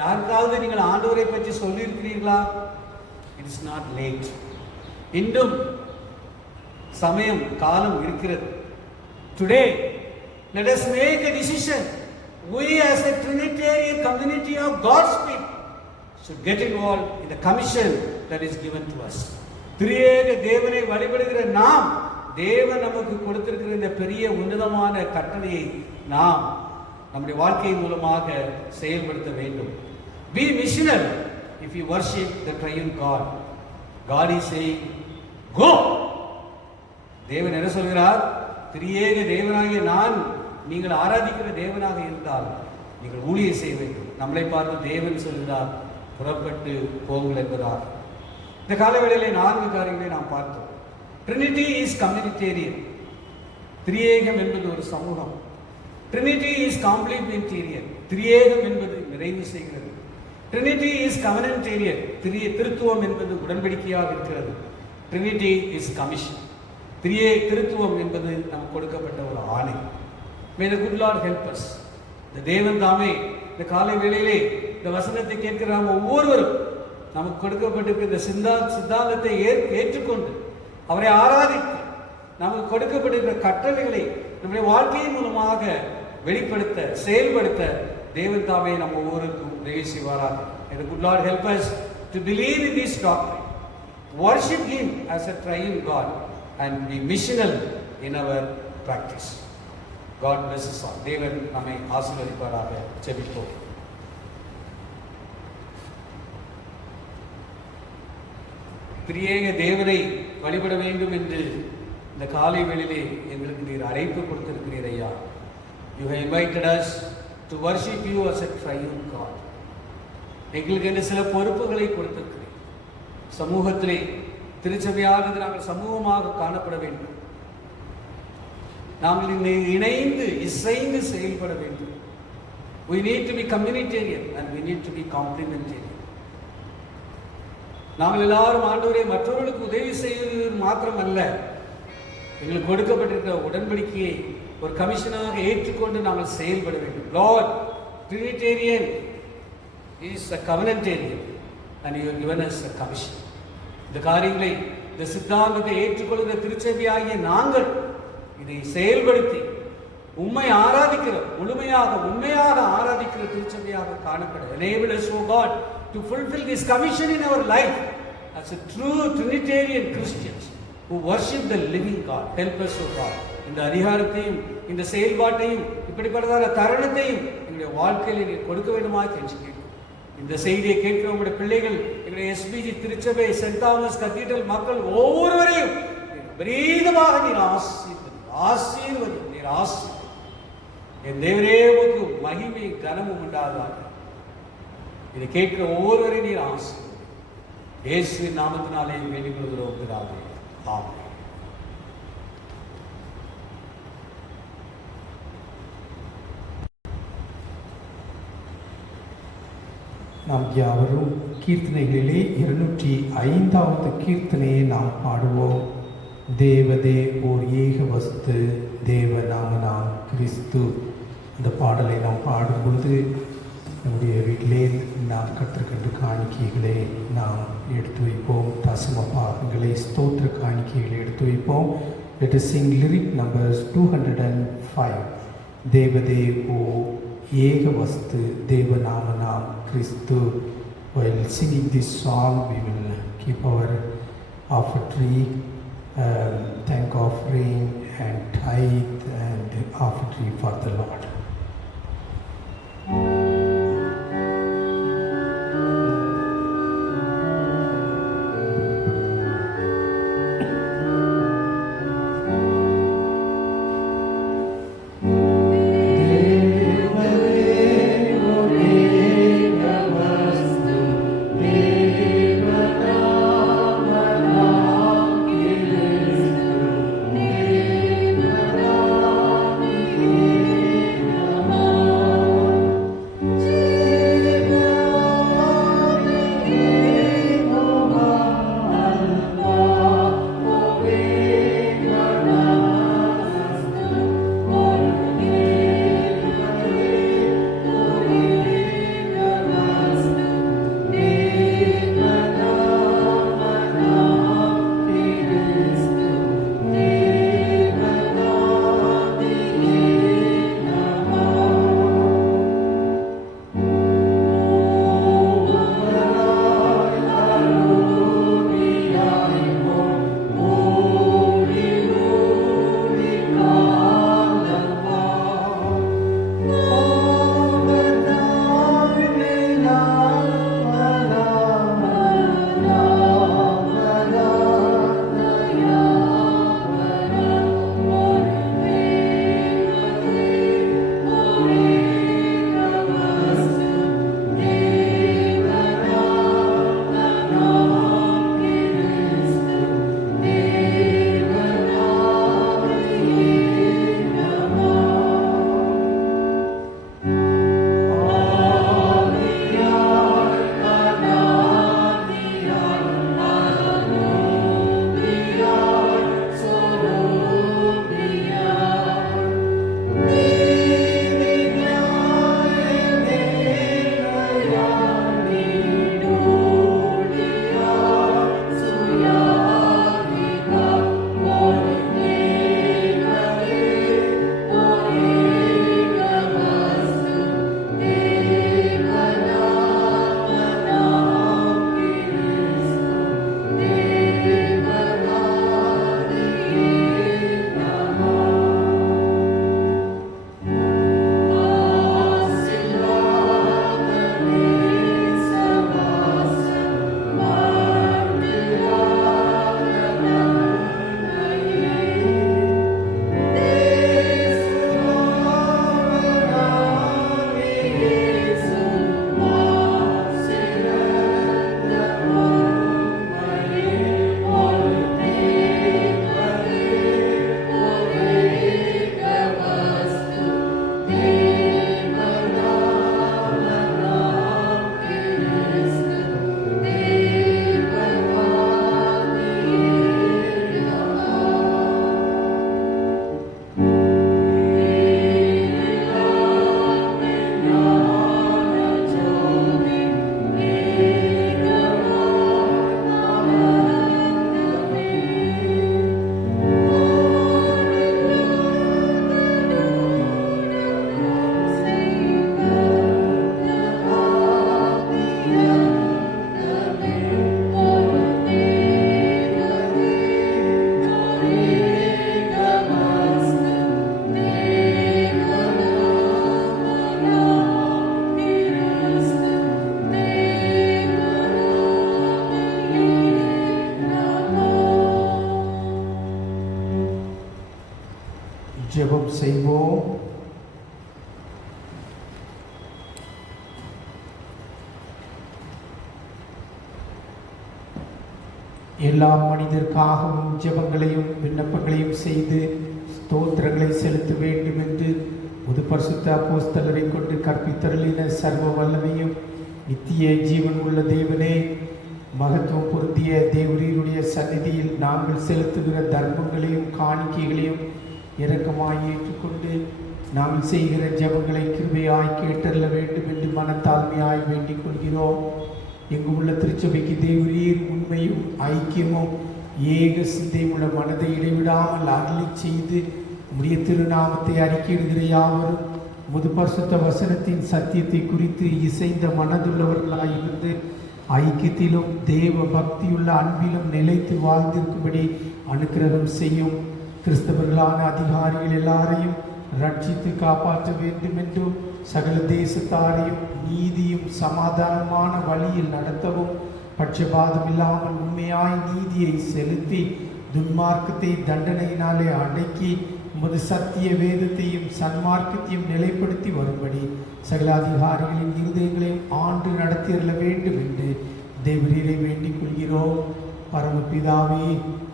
யாருக்காவது நீங்கள் ஆண்டவரை பற்றி சொல்லி இருக்கிறீர்களா? It is not late. இன்னும் சமயம் காலம் இருக்கிறது. Today let us make a decision. We as a Trinitarian community of God's people should get involved in the commission that is given to us. திரியேக தேவனை வழிபடுகிற நாம் தேவன் நமக்கு கொடுத்திருக்கிற இந்த பெரிய உன்னதமான கட்டளையை நாம் நம்முடைய வாழ்க்கையின் மூலமாக செயல்படுத்த வேண்டும். Be missional if you worship the triune God. God is saying, go. தேவன் என்ன சொல்கிறார்? திரியேக தேவனாகிய நான் நீங்கள் ஆராதிக்கிற தேவனாக இருந்தால் நீங்கள் ஊழியம் செய்ய வேண்டும். நம்மளை பார்த்து தேவன் சொல்கிறார், புறப்பட்டு போங்கள் என்பதார். இந்த காலவேளையிலே 4 காரியங்களை நாம் பார்த்தோம். Trinity is கம்யூனிடேரியன். திரியேகம் என்பது ஒரு சமூகம். Trinity is காம்ப்ளிமெண்டேரியன். திரியேகம் என்பது நிறைவு செய்கிறது. Trinity is கவனன்டேரியன். திருத்துவம் என்பது உடன்படிக்கையாக இருக்கிறது. Trinity is commission. திருத்துவம் என்பது நமக்கு கொடுக்கப்பட்ட ஒரு ஆணை. May the good Lord help us. இந்த தேவன் தாமே இந்த காலை வேளையிலே இந்த வசனத்தை கேட்கிற நாம் ஒவ்வொருவரும் நமக்கு கொடுக்கப்பட்டிருக்கிற இந்த சித்தாந்தத்தை ஏற்றுக்கொண்டு அவரை ஆராதித்து நமக்கு கொடுக்கப்பட்டிருக்கிற கட்டளைகளை நம்முடைய வாழ்க்கையின் மூலமாக வெளிப்படுத்த செயல்படுத்த தேவன் தாமே நம்ம ஒவ்வொருவருக்கும் உதவி செய்வாராக. May the good Lord help us to believe in this doctrine, worship Him as a triune God and be missional in our practice. God bless us all. தேவன் நம்மை ஆசீர்வதிப்பாராக. ஜெபிப்போம். திரியேக தேவனை வழிபட வேண்டும் என்று இந்த காலை வேளையிலே எங்களுக்கு நீர் அழைப்பு கொடுத்திருக்கிறீர் ஐயா. You have invited us to worship you as a triune God. எங்களுக்கு என்று சில பொறுப்புகளை கொடுத்திருக்கிறீர். சமூகத்திலே திருச்சபையானது நாங்கள் சமூகமாக காணப்பட வேண்டும். நாங்கள் இணைந்து இசைந்து செயல்பட வேண்டும். We need to be communitarian and we need to be complementarian. நாங்கள் எல்லாரும் ஆண்டவரே மற்றவர்களுக்கு உதவி செய்வது மாத்திரமல்ல, எங்களுக்கு கொடுக்கப்பட்டிருக்கிற உடன்படிக்கையை ஒரு கமிஷனாக ஏற்றுக்கொண்டு நாங்கள் செயல்பட வேண்டும். Lord, Trinitarian is a covenantarian and you have given us a commission. இந்த காரியங்களை இந்த சித்தாந்தத்தை ஏற்றுக்கொள்கிற திருச்சபையாகிய நாங்கள் இதை செயல்படுத்தி உண்மை ஆராதிக்கிற முழுமையாக உண்மையாக ஆராதிக்கிற திருச்சபையாக காணப்பட enable us, O God, to fulfill this commission in our life as a true Trinitarian Christians who worship the living God. Help us, O God. இந்த அதிகாரத்தையும் இந்த செயல்பாட்டையும் இப்படிப்பட்டதான தருணத்தையும் எங்களுடைய வாழ்க்கையில் நீர் கொடுக்க வேண்டுமாய் கெஞ்சுகிறேன். இந்த செய்தியை கேட்கிற உங்களுடைய பிள்ளைகள், எங்களுடைய எஸ்பிஜி திருச்சபை, சென்ட் தாமஸ் கத்தீட்ரல் மக்கள் ஒவ்வொருவரையும் விரீதமாக நீர் ஆசீர்வதி. நீர் ஆசீர்வதி. என் தேவரே உமக்கு மகிமை கனமும் உண்டாதாக. இதை கேட்கிற ஒவ்வொருவரையும் நீர் ஆசீர்வதி. இயேசுவின் நாமத்தினாலே வேண்டிக் கொள்கிறோம் பிதாவே. ஆமென். நாம் யாவரும் கீர்த்தனைகளிலே 205வது கீர்த்தனையை நாம் பாடுவோம். தேவதே ஓர் ஏக வஸ்து தேவ நாம் கிறிஸ்து. அந்த பாடலை நாம் பாடும் பொழுது நம்முடைய வீட்டிலே நாம் கற்றுக்கொண்டு காணிக்கைகளை நாம் எடுத்து வைப்போம். தசம பாகங்களை ஸ்தோத்திர காணிக்கைகளை எடுத்து வைப்போம். Let us sing lyric numbers 205. தேவதே ஓ ஏக வஸ்து தேவ நாம் கிறிஸ்து. While singing this song, we will keep our offertory, thank offering and tithe and offertory for the Lord. ஜெபம் செய்வோம். எல்லா மனிதருக்காகவும் ஜெபங்களையும் விண்ணப்பங்களையும் செய்து ஸ்தோத்திரங்களை செலுத்த வேண்டும் என்று புது பரிசுத்த அப்போஸ்தலரை கொண்டு கற்பித்தருளின சர்வ வல்லமையும் நித்திய ஜீவன் உள்ள தேவனே, மகத்துவம் பொருந்திய தேவரீருடைய சந்நிதியில் நாங்கள் செலுத்துகிற தர்மங்களையும் காணிக்கைகளையும் இரக்கமாய் ஏற்றுக்கொண்டு நாங்கள் செய்கிற ஜெபங்களை கிருபையாய் கேட்டருள வேண்டும் என்று மனத்தாழ்மையாய் வேண்டிக் கொள்கிறோம். எங்கு உள்ள திருச்சபைக்கு தேவரீர் உண்மையும் ஐக்கியமும் ஏக சிந்தையுள்ள மனதை இடைவிடாமல் அருளி செய்து உம்முடைய திருநாமத்தை அறிக்கையிடுகிற யாவரும் முது பரிசுத்த வசனத்தின் சத்தியத்தை குறித்து இசைந்த மனதுள்ளவர்களாய் இருந்து ஐக்கியத்திலும் தேவ பக்தியுள்ள அன்பிலும் நிலைத்து வாழ்ந்திருக்கும்படி அனுக்கிரகம் செய்யும். கிறிஸ்தவர்களான அதிகாரிகள் எல்லாரையும் ரட்சித்து காப்பாற்ற வேண்டும் என்றும் சகல தேசத்தாரையும் நீதியும் சமாதானமான வழியில் நடத்தவும் பட்சபாதம் இல்லாமல் உண்மையாய் நீதியை செலுத்தி துன்மார்க்கத்தை தண்டனையினாலே அடக்கி உமது சத்திய வேதத்தையும் சன்மார்க்கத்தையும் நிலைப்படுத்தி வரும்படி சகல அதிகாரிகளின் இருதயங்களையும் ஆண்டு நடத்தியருள வேண்டும் என்று தேவரீரை வேண்டிக் கொள்கிறோம். பரமபிதாவே,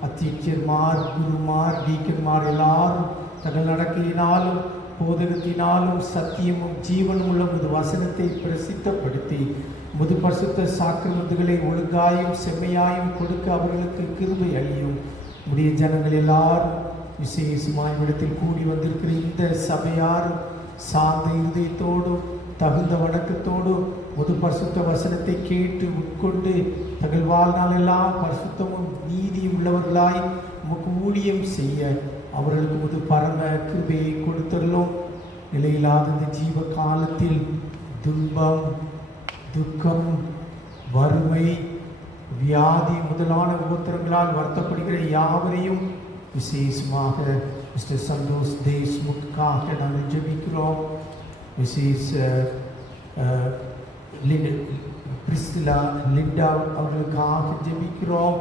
அத்தியட்சர்மார், குருமார், டீக்கன்மார் எல்லாரும் தங்கள் நடக்கையினாலும் போதகத்தினாலும் சத்தியமும் ஜீவனும் உள்ள முது வசனத்தை பிரசித்தப்படுத்தி முது பரிசுத்த சாக்கிரமத்துகளை ஒழுங்காயும் செம்மையாயும் கொடுக்க அவர்களுக்கு கிருபை அளியும். உடைய ஜனங்கள் எல்லாரும் விசேஷமாய் இடத்தில் கூடி வந்திருக்கிற இந்த சபையாரும் சார்ந்த இருதயத்தோடும் தகுந்த வணக்கத்தோடும் முது பரிசுத்த வசனத்தை கேட்டு உட்கொண்டு தங்கள் வாழ்நாள் எல்லாம் பரிசுத்தமும் நீதி உள்ளவர்களாய் உமக்கு ஊழியம் செய்ய அவர்களுக்கு முது பரம கிருபையை கொடுத்துள்ளோம். நிலையில்லாத இந்த ஜீவ காலத்தில் துன்பம், துக்கம், வறுமை, வியாதி முதலான உபத்திரங்களால் வருத்தப்படுகிற யாவரையும் விசேஷமாக மிஸ்டர் சந்தோஷ் தேஷ்முக்காக நாங்கள் ஜெபிக்கிறோம். மிஸ்ஸஸ் பிரிஸ்லா லிண்டா அவர்களுக்காக ஜெபிக்கிறோம்.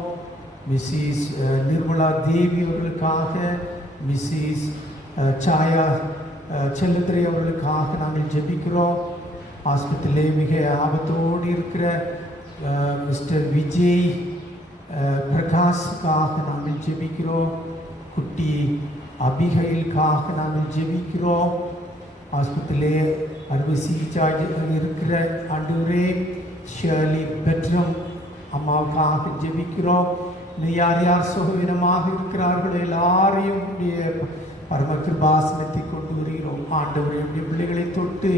மிஸ்ஸஸ் நிர்மலா தேவி அவர்களுக்காக, மிஸ்ஸஸ் சாயா செல்லத்துறை அவர்களுக்காக நாங்கள் ஜெபிக்கிறோம். ஆஸ்பத்திரியிலே மிக ஆபத்தோடு இருக்கிற மிஸ்டர் விஜய் பிரகாஷுக்காக நாங்கள் ஜெபிக்கிறோம். குட்டி அபிகைலுக்காக நாங்கள் ஜெபிக்கிறோம். ஆஸ்பத்திரியிலே அறுவை சிகிச்சை இருக்கிற ஆண்டவரே ஷர்லி பெட்ரம் அம்மாவுக்காக ஜெபிக்கிறோம். இன்னும் யார் யார் சுகவீனமாக இருக்கிறார்களோ எல்லாரையும் பரம கிருபாசனத்தை கொண்டு வருகிறோம். ஆண்டவருடைய பிள்ளைகளை தொட்டு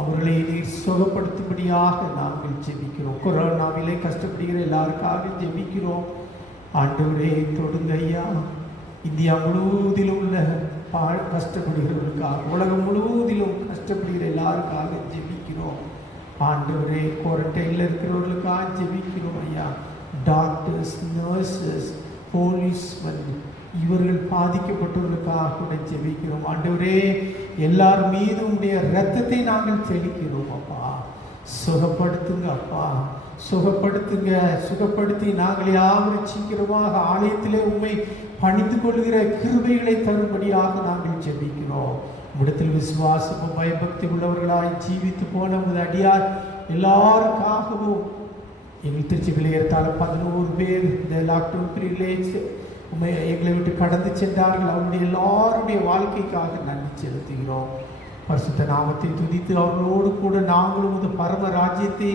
அவர்களை நீர் சுகப்படுத்தும்படியாக நாங்கள் ஜெபிக்கிறோம். கொரோனாவிலே கஷ்டப்படுகிற எல்லாருக்காக ஜெபிக்கிறோம். ஆண்டவரே தொடுங்க ஐயா. இந்தியா முழுவதிலும் உள்ள கஷ்டப்படுகிறவர்களுக்காக, உலகம் முழுவதிலும் கஷ்டப்படுகிற எல்லாருக்காக ஜெபிக்கிறோம். ஆண்டவரே குவாரண்டைனில் இருக்கிறவர்களுக்காக ஜெபிக்கிறோம் ஐயா. டாக்டர்ஸ், நர்சஸ், போலீஸ்மேன் இவர்கள் பாதிக்கப்பட்டவர்களுக்காக கூட ஜெபிக்கிறோம். ஆண்டவரே எல்லார் மீதும் உடைய இரத்தத்தை நாங்கள் தெளிக்கிறோம். அப்பா சுகப்படுத்துங்க, அப்பா சுகப்படுத்துங்க. சுகப்படுத்தி நாங்கள் யாவரும் சீக்கிரமாக ஆலயத்திலே உண்மை பணிந்து கொள்கிற கிருபைகளை தரும்படியாக நாங்கள் ஜெபிக்கிறோம். இடத்தில் விசுவாசமும் பயபக்தி உள்ளவர்களாய் ஜீவித்து போன உமது அடியார் எல்லாருக்காகவும் எங்கள் திருச்சியில் ஏற்றால 11 பேர் இந்த லாக்டவுன் பீரியட்லே எங்களை விட்டு கடந்து சென்றார்கள். அவருடைய எல்லாருடைய வாழ்க்கைக்காக நன்றி செலுத்துகிறோம். பரிசுத்த நாமத்தை துதித்து அவர்களோடு கூட நாங்களும் இந்த பரம ராஜ்யத்தை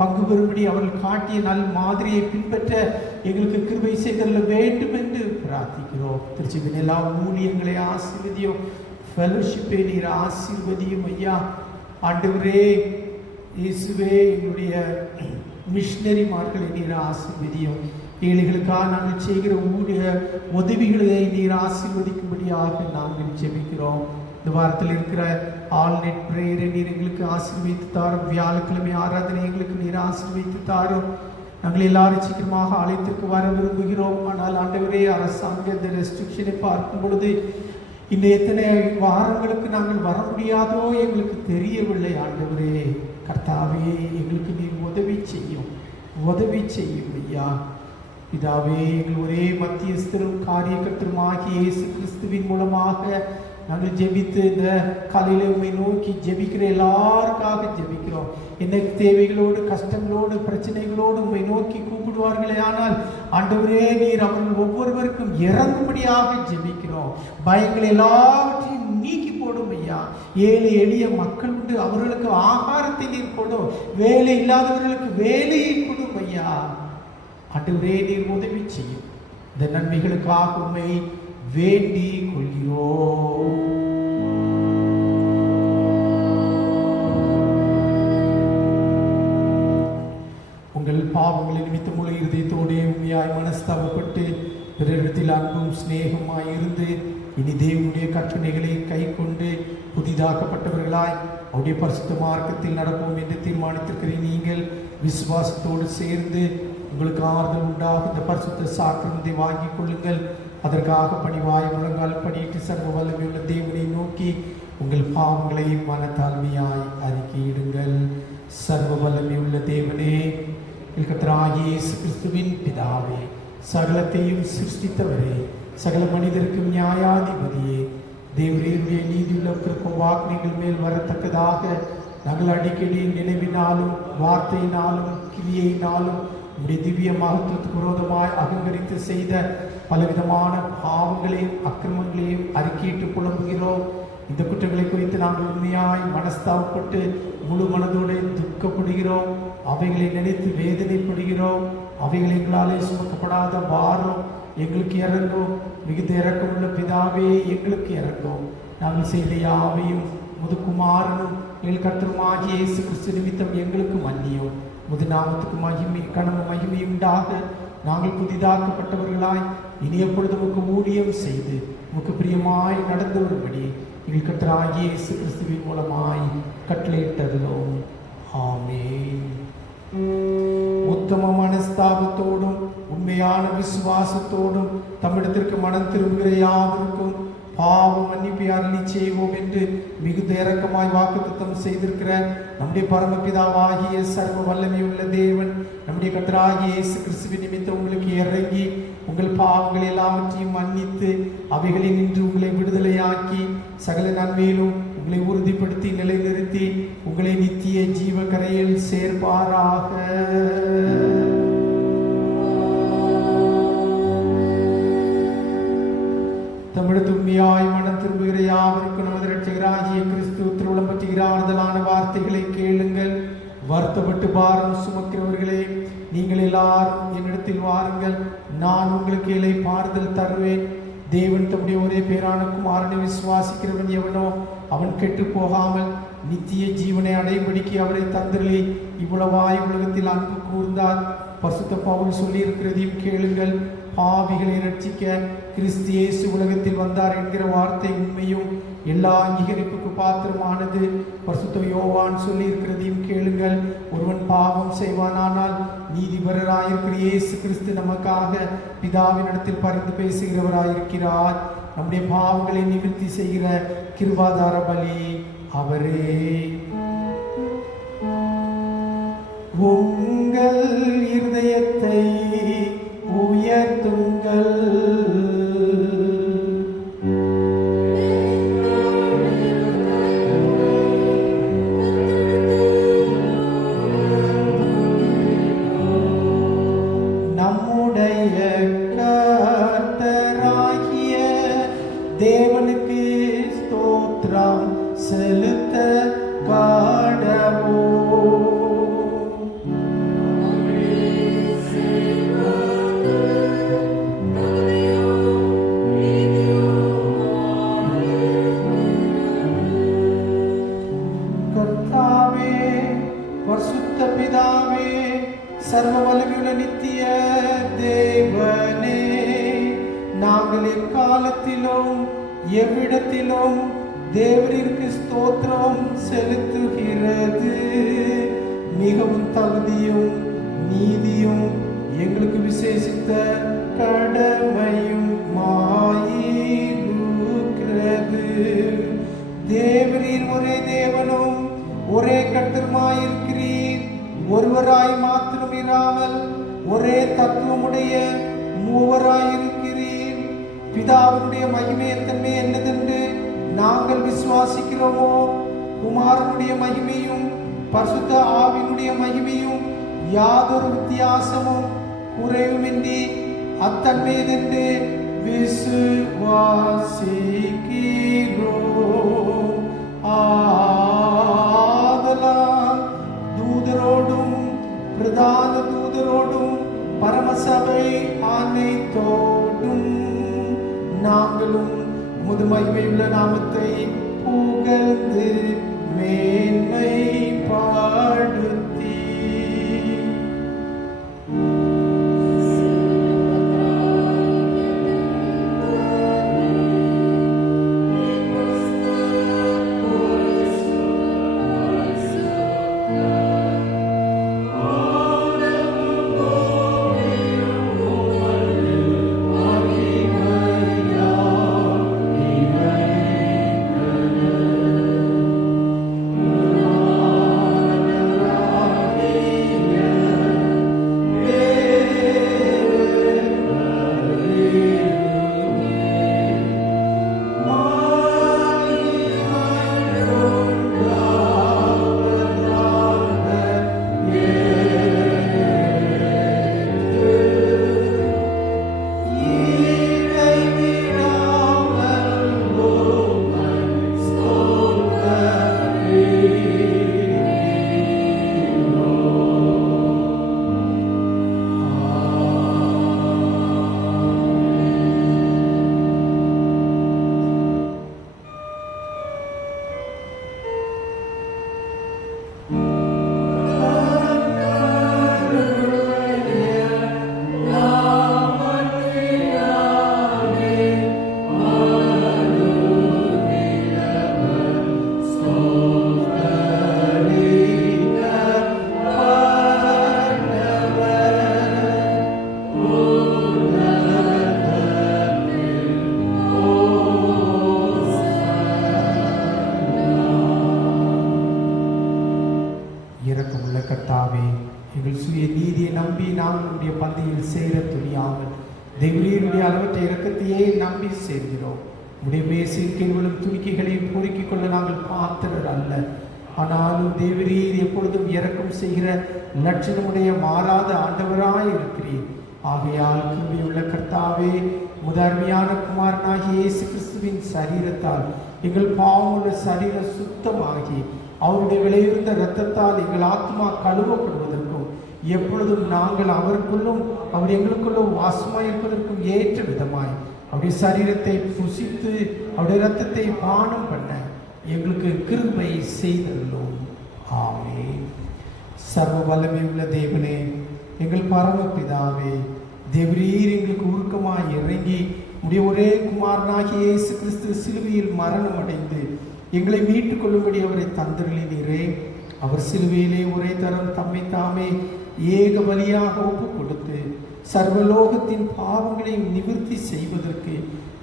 பங்கு பெறும்படி அவர்கள் காட்டிய நல் மாதிரியை பின்பற்ற எங்களுக்கு கிருபை செய்தல்ல வேண்டும் என்று பிரார்த்திக்கிறோம். திருச்சியின் எல்லா ஊழியங்களை ஆசீர்வதியும், ஃபெலோஷிப்பை நீர் ஆசீர்வதியும் ஐயா. ஆண்டவரே இயேசுவே, எங்களுடைய மிஷனரிமார்களை நீர் ஆசீர்வதியும். ஏழைகளுக்காக நாங்கள் செய்கிற உதவிகளை நீர் ஆசீர்வதிக்கும்படியாக நாங்கள் ஜெபிக்கிறோம். இந்த வாரத்தில் இருக்கிற ஆல்நெட் பிரேயரை நீர் எங்களுக்கு ஆசீர்வதித்து தாரும். வியாழக்கிழமை ஆராதனை எங்களுக்கு நீர் ஆசீர்வதித்து தாரும். நாங்கள் எல்லாரும் சீக்கிரமாக ஆலயத்திற்கு வர விரும்புகிறோம். ஆனால் ஆண்டவரே, அரசாங்க இந்த ரெஸ்ட்ரிக்ஷனை பார்க்கும் பொழுது இன்னும் எத்தனை வாரங்களுக்கு நாங்கள் வர முடியாதோ எங்களுக்கு தெரியவில்லை. ஆண்டவரே கர்த்தாவே, எங்களுக்கு நீர் உதவி செய்யும் ஐயா. பிதாவே, எங்கள் ஒரே மத்தியஸ்தரும் காரியகர்த்தருமாகிய இயேசு கிறிஸ்துவின் மூலமாக நாங்கள் ஜெபித்து இந்த காலையில் உண்மை நோக்கி ஜெபிக்கிற எல்லாருக்காக ஜெபிக்கிறோம். என்ன தேவைகளோடு கஷ்டங்களோடு பிரச்சனைகளோடு உண்மை நோக்கி கூப்பிடுவார்களே ஆனால் ஆண்டவரே நீர் அவர்கள் ஒவ்வொருவருக்கும் இறங்கும்படியாக ஜெபிக்கிறோம். பயங்கள் எல்லாவற்றையும் நீக்கி போடும் ஐயா. ஏழை எளிய மக்கள் உண்டு, அவர்களுக்கு ஆகாரத்தை நீர் கொடும். வேலை இல்லாதவர்களுக்கு வேலையை கொடும் ஐயா. ஆண்டவரே நீர் உதவி செய்யும். இந்த நன்மைகளுக்காக உண்மை வேண்டி கொள்கிறோம். உங்கள் பாவங்களை நிமித்தம் உள்ள இருதயத்தோடே உண்மையாய் மனஸ்தாபப்பட்டு பிறரிடத்தில் அன்பும் சிநேகமாய் இருந்து இனி தேவனுடைய கற்பனைகளை கை கொண்டு புதிதாக்கப்பட்டவர்களாய் அவருடைய பரிசுத்த மார்க்கத்தில் நடப்போம் என்று தீர்மானித்திருக்கிற நீங்கள் விசுவாசத்தோடு சேர்ந்து உங்களுக்கு ஆறுதல் உண்டாக இந்த பரிசுத்த சாக்கிரமத்தை வாங்கி கொள்ளுங்கள். அதற்காக பணிவாய் முழங்கால் படியிட்டு சர்வ வல்லமையுள்ள தேவனை நோக்கி உங்கள் பாவங்களை மனத்தாழ்மையாய் அறிக்கையிடுங்கள். சர்வ வல்லமையுள்ள தேவனே, கர்த்தராகிய இயேசு கிறிஸ்துவின் பிதாவே, சகலத்தையும் சிருஷ்டித்தவரே, சகல மனிதருக்கும் நியாயாதிபதியே, தேவரீருடைய நீதியுள்ள வாக்குகள் மேல் வரத்தக்கதாக நாங்கள் அடிக்கடி நினைவினாலும் வார்த்தையினாலும் கிரியையினாலும் உடைய திவ்ய மகத்துவத்துக்கு விரோதமாய் அகங்கரித்து செய்த பலவிதமான பாவங்களையும் அக்கிரமங்களையும் அறிக்கையிட்டு புலம்புகிறோம். இந்த குற்றங்களை குறித்து நாங்கள் உண்மையாய் மனஸ்தாபப்பட்டு முழு மனதோடு துக்கப்படுகிறோம். அவைகளை நினைத்து வேதனைப்படுகிறோம். அவைகளை எங்களாலே சுமக்கப்படாத பாரம் எங்களுக்கு இறங்கும். மிகுந்த இறக்கமுள்ள பிதாவே, எங்களுக்கு இறங்கும். நாங்கள் செய்த யாவையும் முதுகுமாரனும் எங்கள் கர்த்தருமாகிய இயேசு கிறிஸ்து நிமித்தம் எங்களுக்கு மன்னியும். முது நாமத்துக்கு மகிமை கனமும் மகிமை உண்டாக நாங்கள் புதிதாக்கப்பட்டவர்களாய் இனி எப்பொழுது உமக்கு ஊழியம் செய்து உமக்கு பிரியமாய் நடந்து வரும்படி எங்கள் கர்த்தராகிய இயேசு கிறிஸ்துவின் மூலமாய் கட்டளையிட்டருளோம். ஆமென். உத்தம மனஸ்தாபத்தோடும் உண்மையான விசுவாசத்தோடும் தம்மிடத்திற்கு மனம் திரும்புகிற யாவருக்கும் பாவ மன்னிப்பை அருளி செய்வோம் என்று மிகுந்த இரக்கமாய் வாக்குத்தத்தம் செய்திருக்கிற நம்முடைய பரமபிதாவாகிய சர்வ வல்லமையுள்ள தேவன் நம்முடைய கர்த்தராகிய இயேசு கிறிஸ்துவின் நிமித்தம் உங்களுக்கு இறங்கி உங்கள் பாவங்கள் எல்லாவற்றையும் மன்னித்து அவைகளை நின்று உங்களை விடுதலையாக்கி சகல நன்மையிலும் உங்களை உறுதிப்படுத்தி நிலைநிறுத்தி உங்களை நித்திய ஜீவ கரையில் சேர்ப்பாராக. தமிழ் உண்மையாய் மனம் திரும்புகிற யாவருக்கும் நமது இரட்சகராகிய கிறிஸ்து திருவுளம் பற்றுகிற ஆறுதலான வார்த்தைகளை கேளுங்கள். வருத்தப்பட்டு பாரம் சுமக்கிறவர்களே, நீங்கள் எல்லாரும் என்னிடத்தில் வாருங்கள், நான் உங்களுக்கு இளைப்பாறுதல் தருவேன். தேவன் தம்முடைய ஒரே பேரான குமாரனை விசுவாசிக்கிறவன் எவனோ அவன் கெட்டு போகாமல் நித்திய ஜீவனை அடைபடிக்கு அவரை தந்தருளி இவ்வளவாய் உலகத்தில் அன்பு கூர்ந்தார். பரிசுத்த பவுல் சொல்லி இருக்கிறதையும் கேளுங்கள். பாவிகளை ரட்சிக்க கிறிஸ்து இயேசு உலகத்தில் வந்தார் என்கிற வார்த்தை உண்மையும் எல்லா அங்கீகரிப்புக்கு பாத்திரமானது. பரிசுத்த யோவான் சொல்லி இருக்கிறதையும் கேளுங்கள். ஒருவன் பாவம் செய்வானானால் நீதிபரராயிருக்கிற இயேசு கிறிஸ்து நமக்காக பிதாவினிடத்தில் பரிந்து பேசுகிறவராயிருக்கிறார். நம்முடைய பாவங்களை நிவர்த்தி செய்கிற கிருபாதார பலி அவரே. உங்கள் இருதயத்தை உயர்த்துங்கள், நம்முடைய கர்த்தராகிய தேவனுக்கு ஸ்தோத்திரம் செலுத்த கடவோம். பரிசுத்த பிதாவே, சர்வ வல்லமையுள்ள நித்திய தேவனே, நாங்கள் எக்காலத்திலும் எவ்விடத்திலும் தேவரிற்கு ஸ்தோத்திரம் செலுத்துகிறது மிகவும் தகுதியும் நீதியும் எங்களுக்கு விசேஷித்த கடமையும் மாயிருக்கிறது. தேவரீர் ஒரே தேவனும் ஒரே கர்த்தருமாயிருக்கிறீர். ஒருவராய் மாத்திரம் இராமல் ஒரே தத்துவமுடைய மூவராயிருக்கிறீர். பிதாவினுடைய மகிமையத்தன்மை என்னதென்று நாங்கள் விசுவாசிக்கிறோமோ குமாரனுடைய மகிமையும் பரிசுத்த ஆவியினுடைய மகிமையும் யாதொரு வித்தியாசமும் குறைவுமின்றி அத்தன்மையதென்று விசுவாசிக்கிறோம். ஆதலால் தூதரோடும் பிரதான தூதரோடும் பரமசபை அனைத்தோடும் நாங்களும் உமது மகிமையுள்ள நாமத்தை புகழ்ந்து மேன்மை பாடுத்தி தேவரீருடைய அளவற்ற இரக்கத்தையே நம்பி சேர்கிறோம். உடைய மேசைக்கு விழும் துணிக்கைகளை பொறுக்கிக் கொள்ள நாங்கள் பாத்திரர் அல்ல. ஆனாலும் தேவரீர் எப்பொழுதும் இரக்கம் செய்கிற லட்சணமுடைய மாறாத ஆண்டவராய் இருக்கிறீர். ஆகையால் கிருபையுள்ள கர்த்தாவே, முதன்மையான குமாரனாகிய இயேசு கிறிஸ்துவின் சரீரத்தால் எங்கள் பாவமுள்ள சரீரம் சுத்தமாகி அவருடைய விலையுறந்த இரத்தத்தால் எங்கள் ஆத்மா கழுவப்படுவதற்கும் எப்பொழுதும் நாங்கள் அவருக்குள்ளும் அவர் எங்களுக்குள்ளும் வாசமாய் இருப்பதற்கும் ஏற்ற விதமாய் அவருடைய சரீரத்தை புசித்து அவருடைய இரத்தத்தை பானம் பண்ண எங்களுக்கு கிருபை செய்தருளும். ஆமென். சர்வ வல்லமை உள்ள தேவனே, எங்கள் பரமபிதாவே, தேவரீர் எங்களுக்கு உருக்கமாய் இறங்கி உடைய ஒரே குமாரனாகிய இயேசு கிறிஸ்து சிலுவையில் மரணம் அடைந்து எங்களை மீட்டுக் கொள்ளும்படி அவரை தந்தருளினீரே. அவர் சிலுவையிலே ஒரே தரம் தம்மை தாமே ஏக பலியாக ஒப்பு கொடுத்து சர்வலோகத்தின் பாவங்களையும் நிவர்த்தி செய்வதற்கு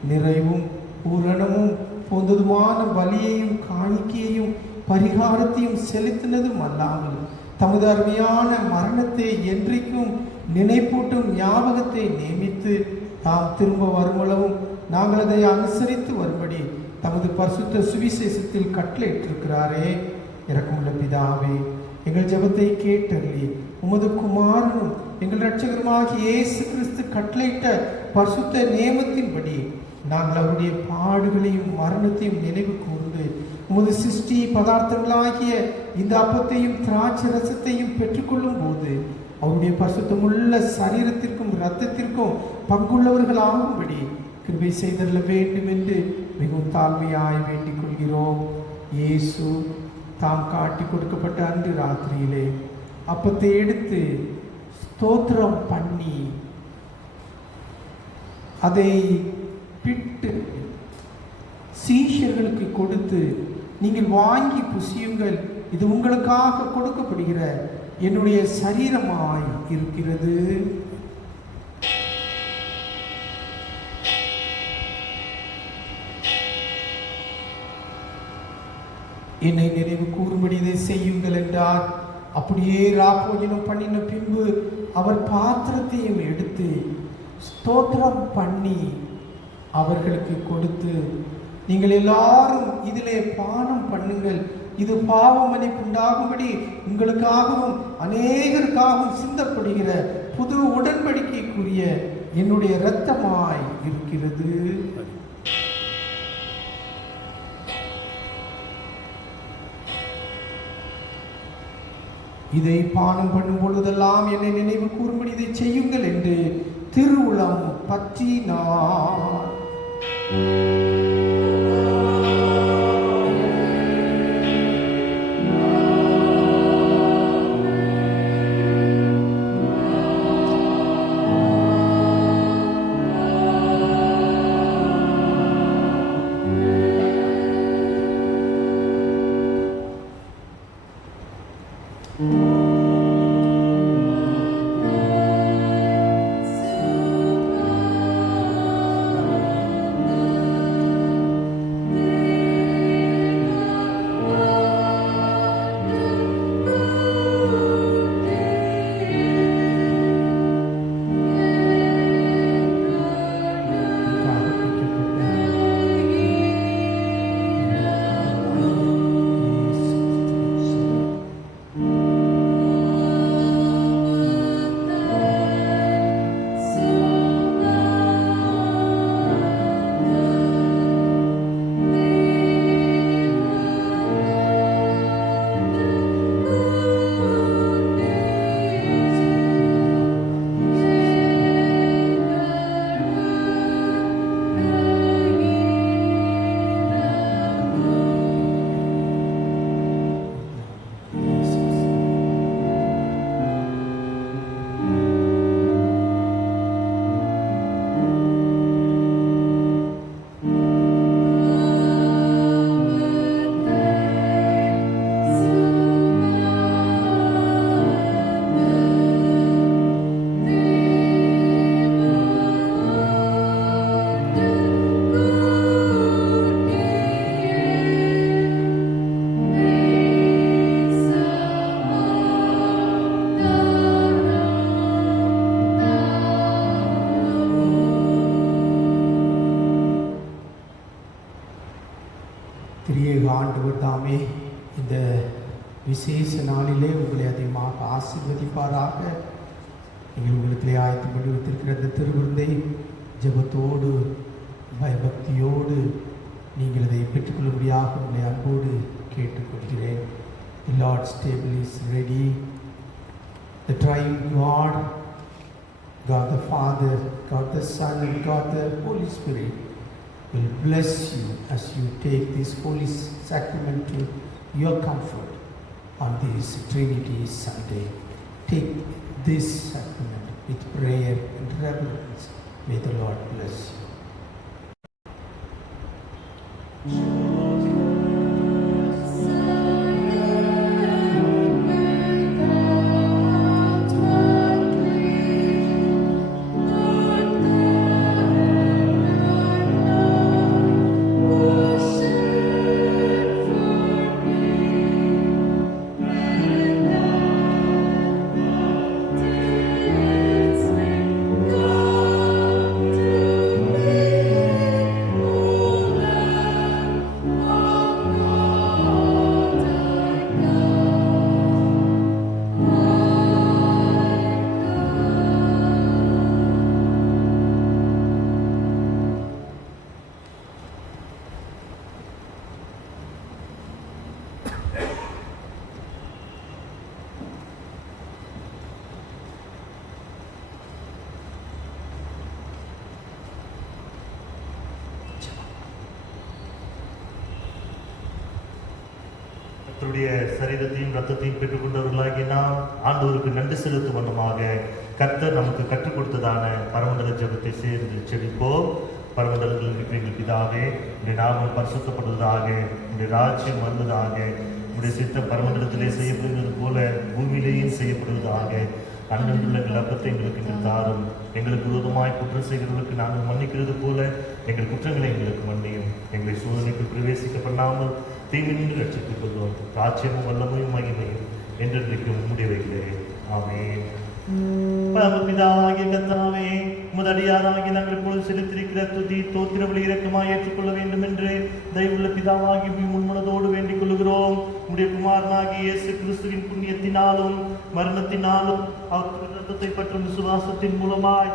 நிறைவும் பூரணமும் பொதுவான பலியையும் காணிக்கையையும் பரிகாரத்தையும் செலுத்தினதும் அல்லாமல் தமது அருமையான மரணத்தை என்றைக்கும் நினைப்பூட்டும் ஞாபகத்தை நியமித்து தாம் திரும்ப வருமளவும் நாங்கள் அதை அனுசரித்து வரும்படி தமது பரிசுத்த சுவிசேஷத்தில் கட்டளையிட்டிருக்கிறாரே. இரக்கமுள்ள பிதாவே, எங்கள் ஜெபத்தை கேட்டருளி உமது குமாரனும் எங்கள் இரட்சகருமாகிய இயேசு கிறிஸ்து கட்டளையிட்ட பரிசுத்த நியமத்தின்படி நாங்கள் அவருடைய பாடுகளையும் மரணத்தையும் நினைவு கூர்ந்து உமது சிருஷ்டி பதார்த்தங்களாகிய இந்த அப்பத்தையும் திராட்சை ரசத்தையும் பெற்றுக்கொள்ளும் போது அவருடைய பரிசுத்தமுள்ள சரீரத்திற்கும் இரத்தத்திற்கும் பங்குள்ளவர்கள் ஆகும்படி கிருபை செய்தருள வேண்டும் என்று மிகவும் தாழ்மையாய் வேண்டிக் கொள்கிறோம். இயேசு தாம் காட்டி கொடுக்கப்பட்ட அன்று ராத்திரியிலே அப்பத்தை எடுத்து ஸ்தோத்திரம் பண்ணி அதை பிட்டு சீஷர்களுக்கு கொடுத்து, நீங்கள் வாங்கி புசியுங்கள், இது உங்களுக்காக கொடுக்கப்படுகிற என்னுடைய சரீரமாய் இருக்கிறது. என்னை நினைவு கூறும்படி இதை செய்யுங்கள் என்றார். அப்படியே ராப்போஜனம் பண்ணின பின்பு அவர் பாத்திரத்தையும் எடுத்து ஸ்தோத்திரம் பண்ணி அவர்களுக்கு கொடுத்து, நீங்கள் எல்லாரும் இதிலே பானம் பண்ணுங்கள், இது பாவ மன்னிப்பு உண்டாகும்படி உங்களுக்காகவும் அநேகருக்காகவும் சிந்தப்படுகிற புது உடன்படிக்கைக்குரிய என்னுடைய இரத்தமாய் இருக்கிறது. இதை பானம் பண்ணும் பொழுதெல்லாம் என்னை நினைவு கூறும்படி இதை செய்யுங்கள் என்று திருவுளம் பற்றினார். திரியேக ஆண்டவர் தாமே இந்த விசேஷ நாளிலே உங்களை அதிகமாக ஆசீர்வதிப்பாராக. நீங்கள் உங்களுக்கிலே ஆயத்தம் பண்ணி வைத்திருக்கிற இந்த திருவிருந்தை ஜெபத்தோடு பயபக்தியோடு நீங்கள் அதை பெற்றுக்கொள்ளும்படியாக உங்களை அன்போடு கேட்டுக்கொள்கிறேன். The Lord's table is ready. The triune God, God the Father, God the Son, and God the Holy Spirit will bless you as you take this holy sacrament to your comfort on this Trinity Sunday. Take this sacrament with prayer and reverence. May the Lord bless you. கர்த்தருடைய சரீரத்தையும் ரத்தத்தையும் பெற்றுக்கொண்டவர்களாகிய நாம் ஆண்டவருக்கு நன்றி செலுத்தும் வண்ணமாக கர்த்தர் நமக்கு கற்றுக் கொடுத்ததான பரமண்டல ஜெபத்தை சேர்ந்து செபிப்போம். பரமண்டலத்தில் இருக்கிற எங்கள் பிதாவே, உடைய நாமம் பரிசுத்தப்படுவதாக, உடைய ராஜ்யம் வருவதாக, உடைய சித்தம் பரமண்டலத்திலே செய்யப்படுவது போல பூமியிலேயும் செய்யப்படுவதாக. அன்றன்றுள்ள எங்கள் அப்பத்தை எங்களுக்கு இன்று தாரும். எங்களுக்கு விரோதமாய் குற்றம் செய்கிறவர்களுக்கு நாங்கள் மன்னிக்கிறது போல எங்கள் குற்றங்களை எங்களுக்கு மன்னியும். எங்களை சோதனைக்கு பிரவேசிக்க பண்ணாமல் தீங்கினின்று ரட்சித்துக் கொள்வோம். ராஜ்யமும் வல்லமையும் மகிமையும் என்றென்றைக்கும் உம்முடையவைகளே. ஆமென். பரமபிதாவாகிய கர்த்தாவே, உமது அடியாராகி நாங்கள் இப்பொழுது செலுத்திருக்கிற துதி தோத்திர பலி இரக்கமாய் ஏற்றுக்கொள்ள வேண்டும் என்று தயவுள்ள பிதாவாகி முன்மனதோடு வேண்டிக் கொள்கிறோம். உடைய குமாரனாகி இயேசு கிறிஸ்துவின் புண்ணியத்தினாலும் மரணத்தினாலும் அவர் இரத்தத்தை பற்றும் விசுவாசத்தின் மூலமாய்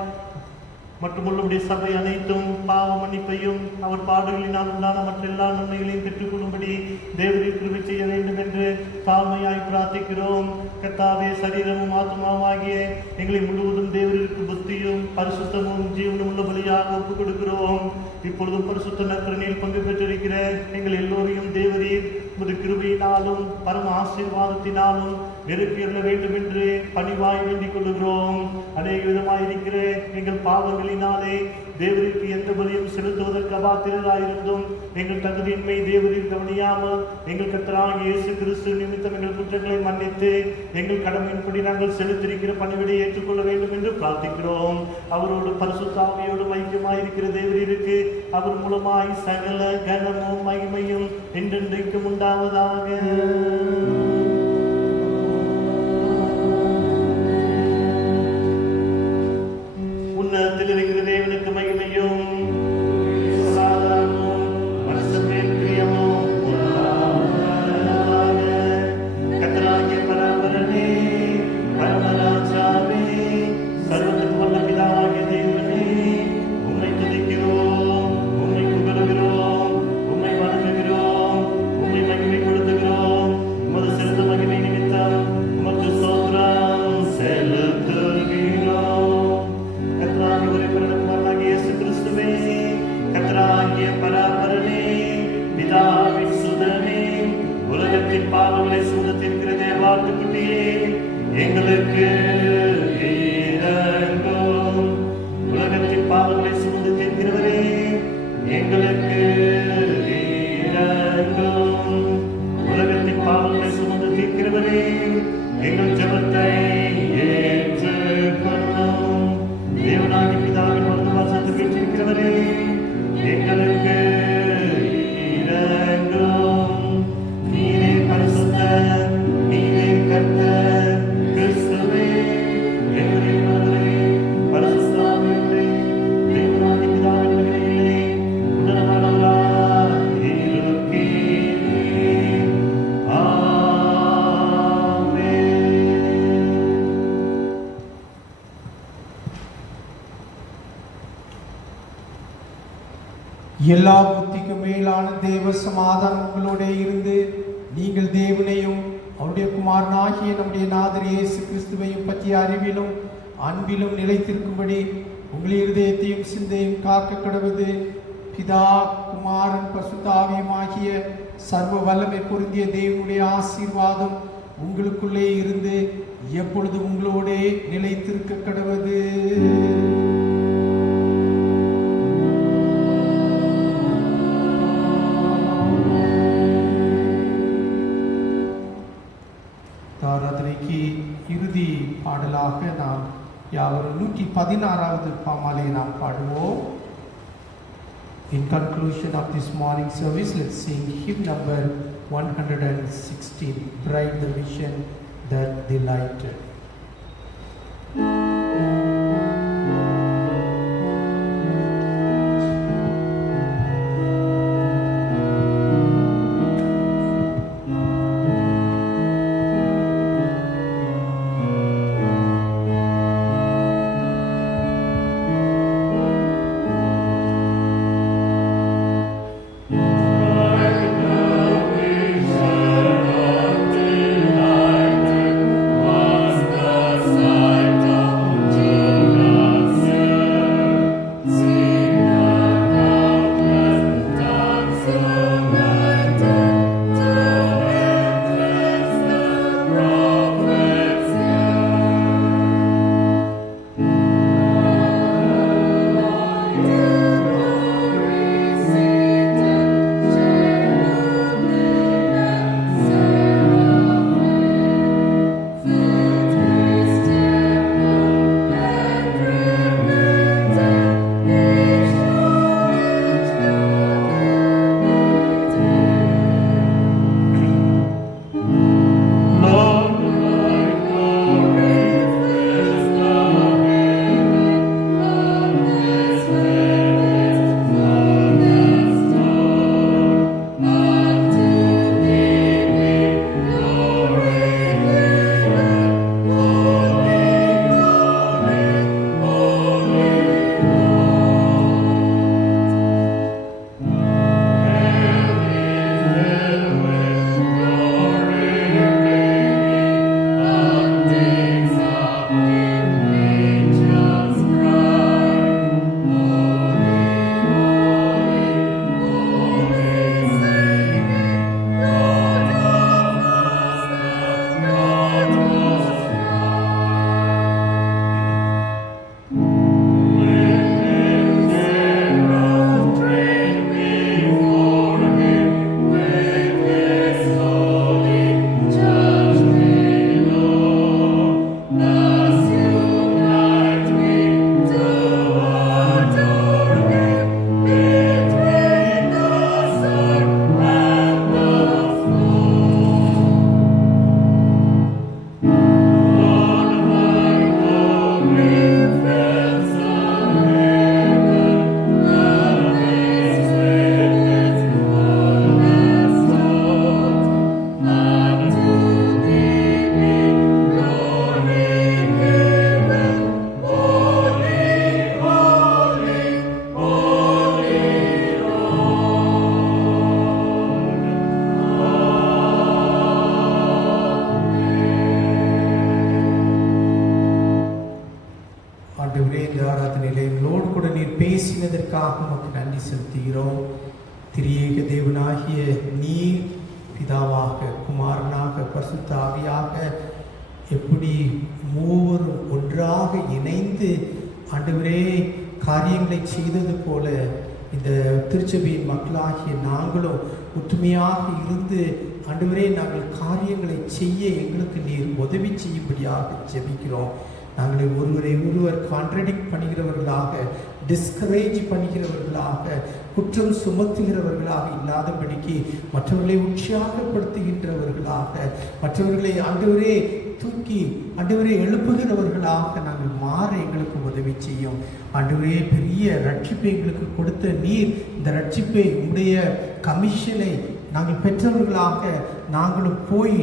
மற்றும் உள்ளுடைய சபை அனைத்தும் பாவ மன்னிப்பையும் அவர் பாடுகளினால் உண்டான மற்ற எல்லா நன்மைகளையும் பெற்றுக்கொள்ளும்படி தேவரீர் கிருபை செய்ய வேண்டும் என்று தாழ்மையாய் பிரார்த்திக்கிறோம். கர்த்தாவே, சரீரமும் ஆத்மாவாகிய எங்களை முழுவதும் தேவரீருக்கு புத்தியும் பரிசுத்தமும் ஜீவனும் உள்ள பலியாக ஒப்புக் கொடுக்கிறோம். இப்பொழுதும் பரிசுத்த நற்கருணையில் பங்கு பெற்றிருக்கிற எங்கள் எல்லோரையும் தேவரீர் உமது கிருபையினாலும் பரம ஆசீர்வாதத்தினாலும் நெருப்பியுள்ள வேண்டும் என்று பணிவாய் வேண்டிக் கொள்ளுகிறோம். அநேக விதமாயிருக்கிற எங்கள் பாவங்களினாலே தேவருக்கு எந்த பலியும் செலுத்துவதற்கு அபாத்திரராயிருந்தும் எங்கள் தகுதியின்மை தேவரில் கவனியாமல் எங்கள் கர்த்தராகிய இயேசு கிறிஸ்து நிமித்தம் எங்கள் குற்றங்களை மன்னித்து எங்கள் கடமையின்படி நாங்கள் செலுத்திருக்கிற பணிவிடை ஏற்றுக்கொள்ள வேண்டும் என்று பிரார்த்திக்கிறோம். அவரோடு பரிசுத்த ஆவியோடு ஐக்கியமாயிருக்கிற தேவரீருக்கு அவர் மூலமாய் சகல கனமும் மகிமையும் என்றென்றைக்கும் உண்டாவதாக. உன்னதத்தில் இருக்கிற தேவனுக்கு மகிமையும் சமாதானமும் மனுஷன் பிரியமும் உண்டாவதாக. கர்த்தராகிய பராபரனே, பரமராஜாவே, சர்வத்துக்கு வல்ல பிதாவாகிய தேவனே, உம்மை துதிக்கிறோம், உம்மை புகழுகிறோம், உம்மை வணங்குகிறோம், உம்மை மகிமைப்படுத்துகிறோம். உமது சிறந்த மகிமை நிமித்தம் உமக்கு ஸ்தோத்திரம் செலுத்துகிறோம். கர்த்தராகிய ஒரே பிறந்தவராகிய இயேசு கிறிஸ்துவே, கர்த்தராகிய பராபரனே, பிதாவின் சுதனே, உலகத்தின் பாவங்களை சுமந்திருக்கிற தேவாட்டுக்குட்டியே, எங்களுக்கு இரங்கும். உலகத்தின் பாவங்களை சுமந்து தீர்க்கிறவரே, எங்களுக்கு இரங்கும். உலகத்தின் பாவங்களை சுமந்து தீர்க்கிறவரே, எங்கள் ஜெபத்தை ஏற்றுக்கொள்ளும். தேவனாகி பிதாவின் வலது வாசத்தில் வீற்றிருக்கிறவரே, எங்களுக்கு இரங்கும். நீரே பரிசுத்தர், நீரே கர்த்தர் கிறிஸ்துவே, எங்களுடைய மனதிலே பரிசுத்த ஆவியோடே தேவனாகி பிதாவின் மகிமையிலே உன்னதமானவராய் இருக்கிறீர். ஆமென். எல்லா புத்திக்கும் மேலான தேவ சமாதானம் உங்களோட இருந்து நீங்கள் தேவனையும் அவருடைய குமாரனாகிய நம்முடைய நாதர் இயேசு கிறிஸ்துவையும் பற்றிய அறிவிலும் அன்பிலும் நிலைத்திருக்கும்படி உங்கள் இருதயத்தையும் சிந்தையும் காக்க கடவுது. பிதா, குமாரன், பரிசுத்த ஆவியுமாகிய சர்வ வல்லமை பொருந்திய தேவனுடைய ஆசீர்வாதம் உங்களுக்குள்ளே இருந்து எப்பொழுதும் உங்களோட நிலைத்திருக்க கடவுது. ஆராதனைக்கு இறுதி பாடலாக நாம் யாவரும் 116வது பாமாலை நாம் பாடுவோம். In conclusion of this morning service, let's sing hymn number 116, Bright the Vision that Delighted. Was the sight of தேவனாகிய நீர் பிதாவாக, குமாரனாக, பரிசுத்த ஆவியாக எப்படி மூவரும் ஒன்றாக இணைந்து ஆண்டவரே காரியங்களை செய்தது போல இந்த திருச்சபையின் மக்களாகிய நாங்களும் ஒற்றுமையாக இருந்து ஆண்டவரே நாங்கள் காரியங்களை செய்ய எங்களுக்கு நீர் உதவி செய்யும்படியாக ஜெபிக்கிறோம். நாங்கள் ஒருவரை ஒருவர் கான்ட்ரடிக்ட் பண்ணுகிறவர்களாக, டிஸ்கரேஜ் பண்ணுகிறவர்களாக, குற்றம் சுமத்துகிறவர்களாக இல்லாதபடிக்கு மற்றவர்களை உற்சாகப்படுத்துகின்றவர்களாக, மற்றவர்களை ஆண்டவரே தூக்கி ஆண்டவரே எழுப்புகிறவர்களாக நாங்கள் மாற எங்களுக்கு உதவி செய்யும். ஆண்டவரே பெரிய ரட்சிப்பை எங்களுக்கு கொடுத்த நீர் இந்த ரட்சிப்பை உடைய கமிஷனை நாங்கள் பெற்றவர்களாக நாங்களும் போய்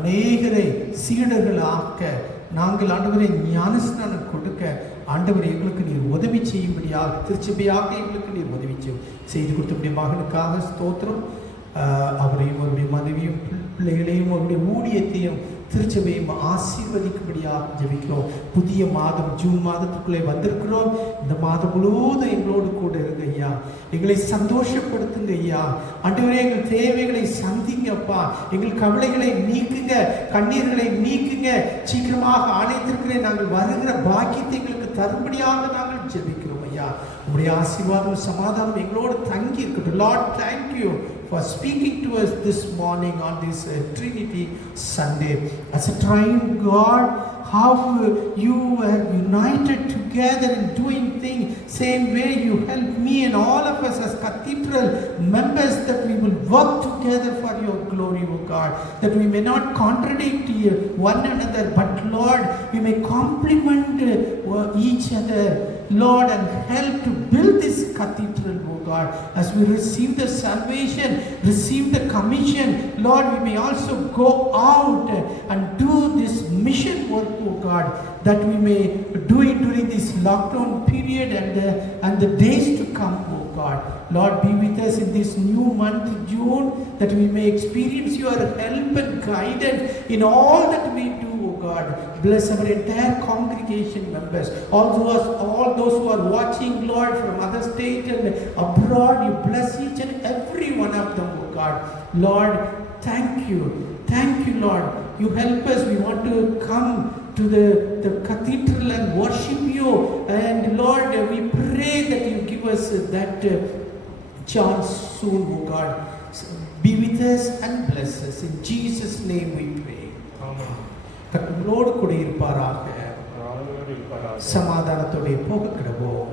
அநேகரை சீடர்களாக நாங்கள் ஆண்டவரை ஞானஸ்நானம் கொடுக்க ஆண்டவர் எங்களுக்கு நீர் உதவி செய்யும்படியாக திருச்சபையாக எங்களுக்கு நீர் உதவி செய்து கொடுத்தபடிய மகனுக்காக ஸ்தோத்திரம். அவரையும் அவருடைய மனைவியும் பிள்ளைகளையும் அவருடைய ஊழியத்தையும் திருச்சபையும் ஆசீர்வதிக்கும்படியாக ஜெபிக்கிறோம். புதிய மாதம் ஜூன் மாதத்துக்குள்ளே வந்திருக்கிறோம். இந்த மாதம் முழுவதும் எங்களோடு கூட இருங்க ஐயா, எங்களை சந்தோஷப்படுத்துங்க ஐயா. ஆண்டவரே எங்கள் தேவைகளை சந்திங்கப்பா, எங்கள் கவலைகளை நீக்குங்க, கண்ணீர்களை நீக்குங்க. சீக்கிரமாக ஆலயத்திற்கிறேன் நாங்கள் வருகிற பாக்கியத்தை எங்களுக்கு தரும்படியாக நாங்கள் ஜெபிக்கிறோம் ஐயா. உங்களுடைய ஆசீர்வாதம் சமாதானம் எங்களோடு தங்கி இருக்கட்டும். Lord, thank you for speaking to us this morning on this Trinity Sunday. As a triune God, how you were united together in doing things, same way you help me and all of us as cathedral members, that we will work together for your glory, O God, that we may not contradict one another, but Lord, we may complement each other, Lord, and help to build this cathedral, O God, as we receive the salvation, receive the commission. Lord, we may also go out and do this mission work, O God, that we may do it during this lockdown period and the days to come, O God. Lord, be with us in this new month, June, that we may experience your help and guidance in all that we do, O God. Bless our entire congregation members, all those who are watching, Lord, from other states and abroad. You bless each and every one of them, O God. Lord, thank you, Lord. You help us. We want to come to the cathedral and worship you, and Lord, we pray that you give us that chance soon, O God. Be with us and bless us. In Jesus' name we pray. Amen. கர்த்தரோடு கூட இருப்பாராக, சமாதானத்தோடு போக கிடவோம்.